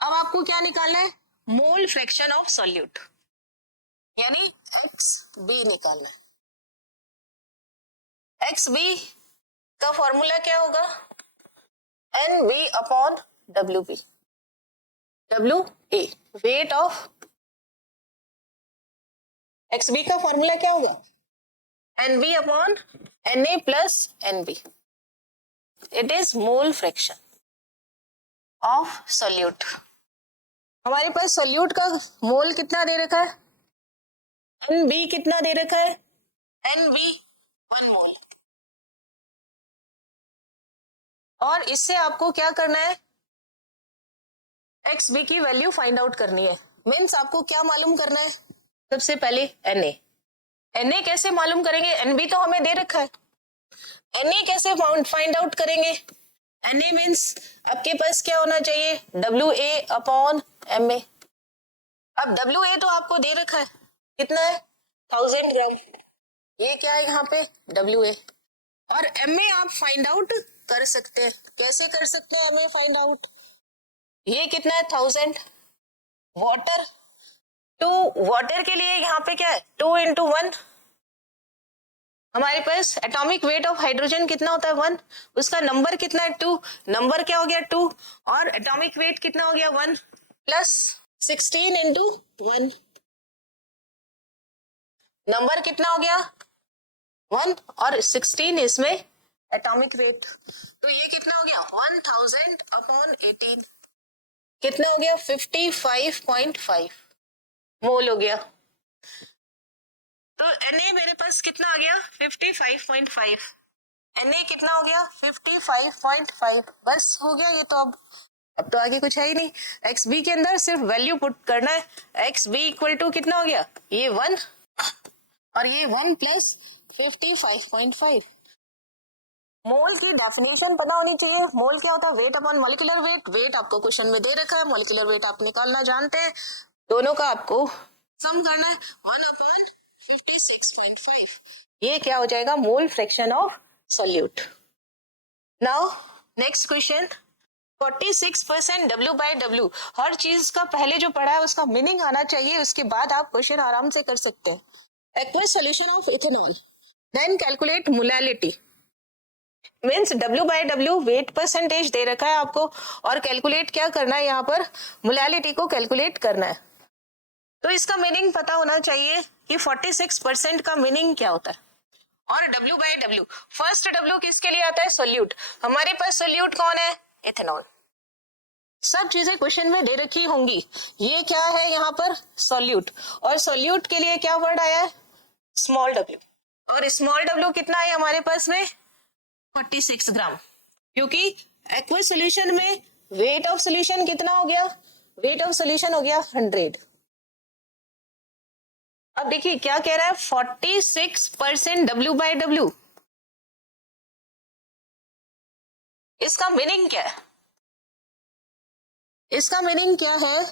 अब आपको क्या निकालना है, मोल फ्रैक्शन ऑफ सोल्यूट यानी XB निकालना है। XB का फॉर्मूला क्या होगा, NB upon WB, WA weight of. XB का फॉर्मूला क्या होगा, NB upon Na plus NB, it is mole fraction of solute. हमारे पास सोल्यूट का मोल कितना दे रखा है, NB कितना दे रखा है, NB 1 मोल। और इससे आपको क्या करना है, XB की वैल्यू फाइंड आउट करनी है। मीन्स आपको क्या मालूम करना है, सबसे पहले Na कैसे मालूम करेंगे, NB तो हमें दे रखा है, Na कैसे फाइंड आउट करेंगे, Na मीन्स आपके पास क्या होना चाहिए, WA अपॉन MA। अब WA तो आपको दे रखा है, कितना है 1000 ग्राम, ये क्या है यहाँ पे WA। और MA आप फाइंड आउट कर सकते हैं, कैसे कर सकते हैं MA फाइंड आउट, ये कितना है 1000, वाटर, तो वाटर के लिए यहाँ पे क्या है 2 into 1, हमारे पास एटॉमिक वेट ऑफ हाइड्रोजन कितना होता है 1, उसका नंबर कितना है 2, नंबर क्या हो गया 2 और एटॉमिक वेट कितना हो गया 1 प्लस 16 into 1, नंबर कितना हो गया 1 और 16 इसमें एटॉमिक वेट, तो ये कितना हो गया 1000 अपॉन 18, कितना हो गया 55.5 मोल हो गया। तो Na मेरे पास कितना आ गया 55.5, Na कितना हो गया 55.5, बस हो गया ये तो। अब तो आगे कुछ है ही नहीं, XB के अंदर सिर्फ वैल्यू पुट करना है, XB इक्वल टू कितना हो गया, ये 1 और ये 1 प्लस 55.5। मोल की डेफिनेशन पता होनी चाहिए, मोल क्या होता है, weight upon molecular weight. Weight आपको क्वेश्चन में दे रखा है, मॉलिक्यूलर वेट आप निकालना जानते हैं, दोनों का आपको सम करना है, 1 अपॉन 56.5, ये क्या हो जाएगा मोल fraction of solute. Now next question, 46% W/W, हर चीज का पहले जो पढ़ा है उसका मीनिंग आना चाहिए, उसके बाद आप क्वेश्चन आराम से कर सकते हैं। Aqueous solution of ethanol then calculate molality, means W/W weight percentage दे रखा है आपको और कैलकुलेट क्या करना है, यहाँ पर मोलैलिटी को कैलकुलेट करना है। तो इसका मीनिंग पता होना चाहिए कि 46% का मीनिंग क्या होता है। और W/W, फर्स्ट W किसके लिए आता है, सोल्यूट। हमारे पास सोल्यूट कौन है, इथेनॉल। सब चीजें क्वेश्चन में दे रखी होंगी, ये क्या है यहाँ पर सोल्यूट, और सोल्यूट के लिए क्या वर्ड आया है, स्मॉल w, और स्मॉल w कितना है हमारे पास में 46 ग्राम, क्योंकि एक्वस सॉल्यूशन में वेट ऑफ सॉल्यूशन कितना हो गया, वेट ऑफ सॉल्यूशन हो गया 100। अब देखिए क्या कह रहा है, 46% W/W, इसका मीनिंग क्या है, इसका मीनिंग क्या है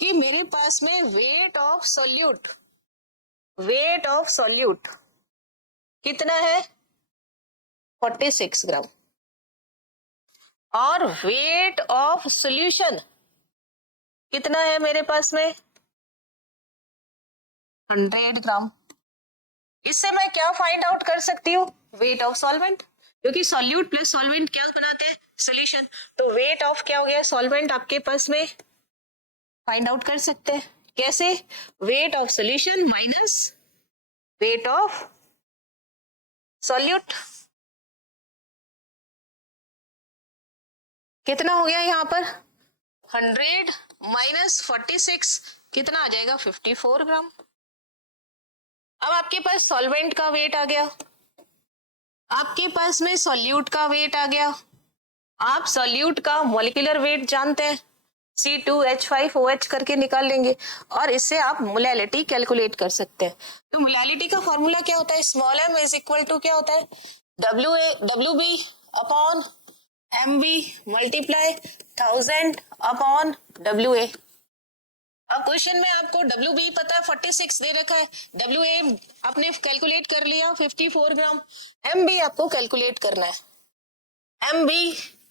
कि मेरे पास में weight of solute, weight of solute कितना है 46 ग्राम और वेट ऑफ सॉल्यूशन कितना है मेरे पास में 100 ग्राम। इससे मैं क्या फाइंड आउट कर सकती हूँ, वेट ऑफ सॉल्वेंट, क्योंकि सॉल्यूट प्लस सॉल्वेंट क्या बनाते हैं, सॉल्यूशन। तो वेट ऑफ क्या हो गया सॉल्वेंट आपके पास में फाइंड आउट कर सकते हैं, कैसे, weight of solution minus weight of solute, कितना हो गया यहाँ पर 100 माइनस 46 कितना आ जाएगा 54 ग्राम। अब आपके पास सॉल्वेंट का वेट आ गया, आपके पास में सॉल्यूट का वेट आ गया। आप सॉल्यूट का मॉलिक्यूलर वेट जानते हैं, C2H5OH करके निकाल लेंगे और इससे आप मोलैलिटी कैलकुलेट कर सकते हैं। तो मोलैलिटी का फॉर्मूला क्या होता है, small m is equal to क्या होता है, WB upon MB multiply 1000 upon WA। अब क्वेश्चन में आपको WB पता है 46 दे रखा है, WA आपने कैलकुलेट कर लिया 54 ग्राम, MB आपको कैलकुलेट करना है। MB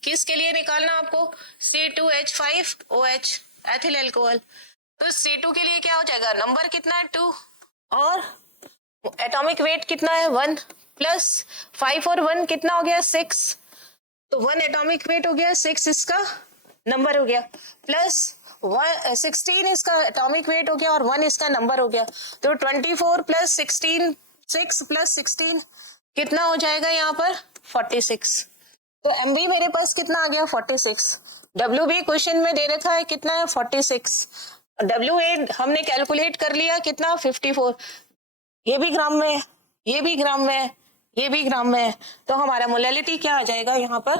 किसके लिए निकालना आपको, C2H5OH एथिल अल्कोहल। तो C2 के लिए क्या हो जाएगा, नंबर कितना है 2 और एटॉमिक वेट कितना है 1 प्लस 5 और 1 कितना हो गया 6, तो 1 एटॉमिक वेट हो गया, 6 इसका नंबर हो गया, प्लस 16 इसका एटॉमिक वेट हो गया और 1 इसका नंबर हो गया। तो 24 प्लस 16, 6 प्लस 16 कितना हो जाएगा यहाँ पर 46। तो MB मेरे पास कितना आ गया 46, WB क्वेश्चन में दे रखा है कितना है 46, WA हमने कैलकुलेट कर लिया कितना 54, ये भी ग्राम में है, ये भी ग्राम में है, ये भी ग्राम में है। तो हमारा मोलैलिटी क्या आ जाएगा यहाँ पर,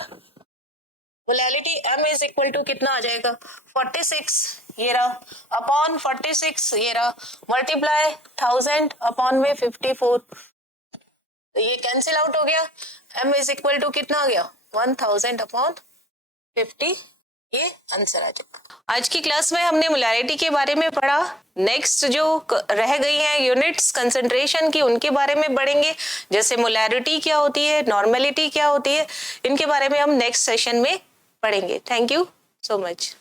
molality M is equal to कितना आ जाएगा 46 ये रहा अपॉन 46 ये रहा मल्टीप्लाई 1000 अपॉन में 54, तो ये कैंसिल आउट हो गया, M इज इक्वल टू कितना आ गया 1000 अपॉन 50, ये आंसर आ जाएगा। आज की क्लास में हमने मोलैलिटी के बारे में पढ़ा। नेक्स्ट जो रह गई है यूनिट्स कंसंट्रेशन की, उनके बारे में पढ़ेंगे, जैसे मोलैरिटी क्या होती है, नॉर्मेलिटी क्या होती है, इनके बारे में हम नेक्स्ट सेशन में पढ़ेंगे। Thank you so much.